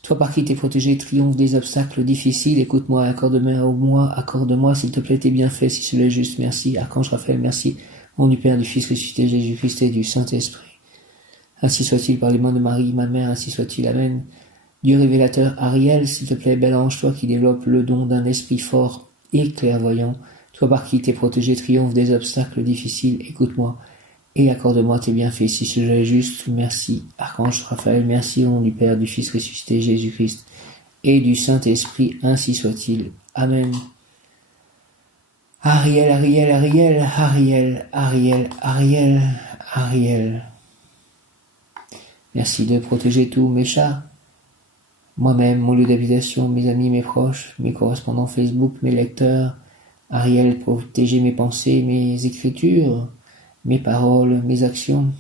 Toi par qui t'es protégé, triomphe des obstacles difficiles, écoute-moi, accorde-moi, s'il te plaît, tes bienfaits, si cela est juste, merci. Archange Raphaël, merci. Au nom du Père, du Fils ressuscité, Jésus-Christ et du Saint-Esprit. Ainsi soit-il par les mains de Marie, ma mère, ainsi soit-il, amen. Dieu révélateur, Ariel, s'il te plaît, bel ange, toi qui développes le don d'un esprit fort et clairvoyant, toi par qui t'es protégé, triomphe des obstacles difficiles, écoute-moi et accorde-moi tes bienfaits, si cela est juste, merci. Archange Raphaël, merci au nom du Père, du Fils ressuscité, Jésus-Christ, et du Saint-Esprit, ainsi soit-il. Amen. Ariel, Ariel, Ariel, Ariel, Ariel, Ariel, Ariel. Merci de protéger tous mes chats, moi-même, mon lieu d'habitation, mes amis, mes proches, mes correspondants Facebook, mes lecteurs. Ariel, protéger mes pensées, mes écritures, mes paroles, mes actions.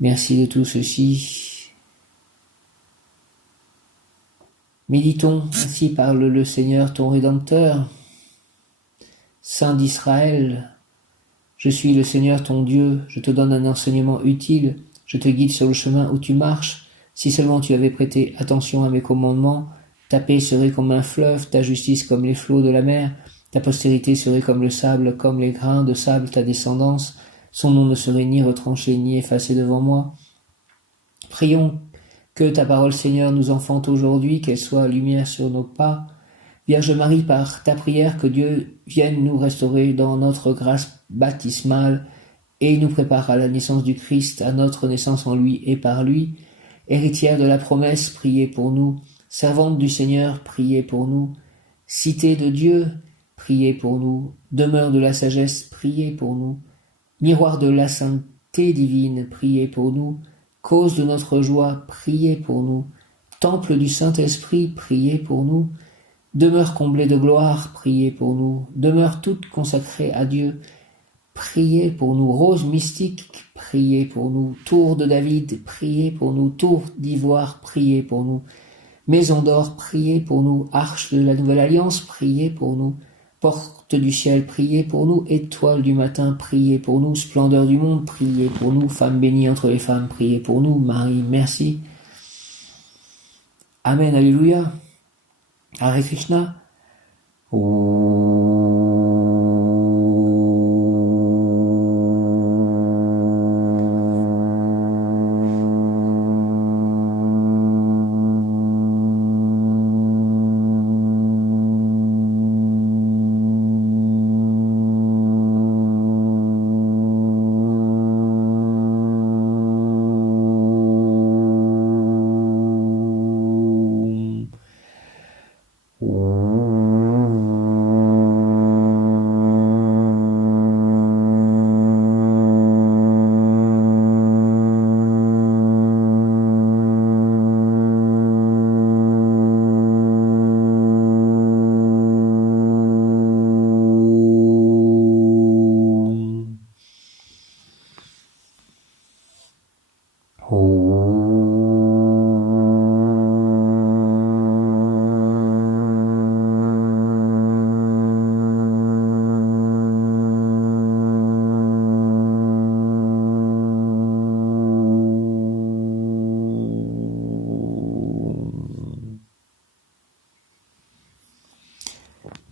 Merci de tout ceci. Méditons, ainsi parle le Seigneur, ton Rédempteur. Saint d'Israël, je suis le Seigneur ton Dieu, je te donne un enseignement utile, je te guide sur le chemin où tu marches. Si seulement tu avais prêté attention à mes commandements, ta paix serait comme un fleuve, ta justice comme les flots de la mer, ta postérité serait comme le sable, comme les grains de sable, ta descendance. Son nom ne serait ni retranché ni effacé devant moi. Prions que ta parole, Seigneur, nous enfante aujourd'hui, qu'elle soit lumière sur nos pas. Vierge Marie, par ta prière, que Dieu vienne nous restaurer dans notre grâce baptismale et nous prépare à la naissance du Christ, à notre naissance en lui et par lui. Héritière de la promesse, priez pour nous. Servante du Seigneur, priez pour nous. Cité de Dieu, priez pour nous. Demeure de la sagesse, priez pour nous. Miroir de la sainteté divine, priez pour nous. Cause de notre joie, priez pour nous. Temple du Saint-Esprit, priez pour nous. Demeure comblée de gloire, priez pour nous. Demeure toute consacrée à Dieu, priez pour nous. Rose mystique, priez pour nous. Tour de David, priez pour nous. Tour d'ivoire, priez pour nous. Maison d'or, priez pour nous. Arche de la nouvelle alliance, priez pour nous. Porte du ciel, priez pour nous. Étoile du matin, priez pour nous. Splendeur du monde, priez pour nous. Femme bénie entre les femmes, priez pour nous. Marie, merci. Amen, alléluia. Hare Krishna.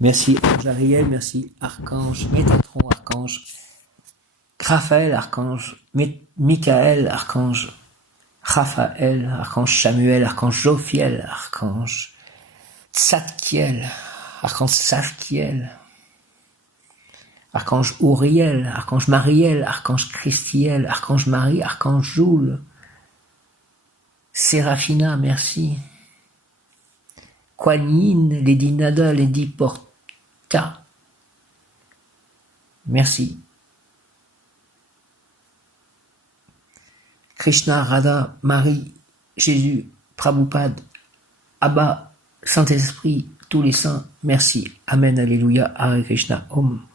Merci Ange Ariel, merci Archange Métatron, Archange Raphaël, Archange Michael, Archange Raphaël, Archange Samuel, Archange Jophiel, Archange Tzadkiel, Archange Saskiel, Archange Uriel, Archange Mariel, Archange Christiel, Archange Marie, Archange Joule, Séraphina, merci. Kuan Yin, Lady Nada, Lady Porta, merci. Krishna, Radha, Marie, Jésus, Prabhupada, Abba, Saint-Esprit, tous les saints, merci. Amen, alléluia, Hare Krishna, Om.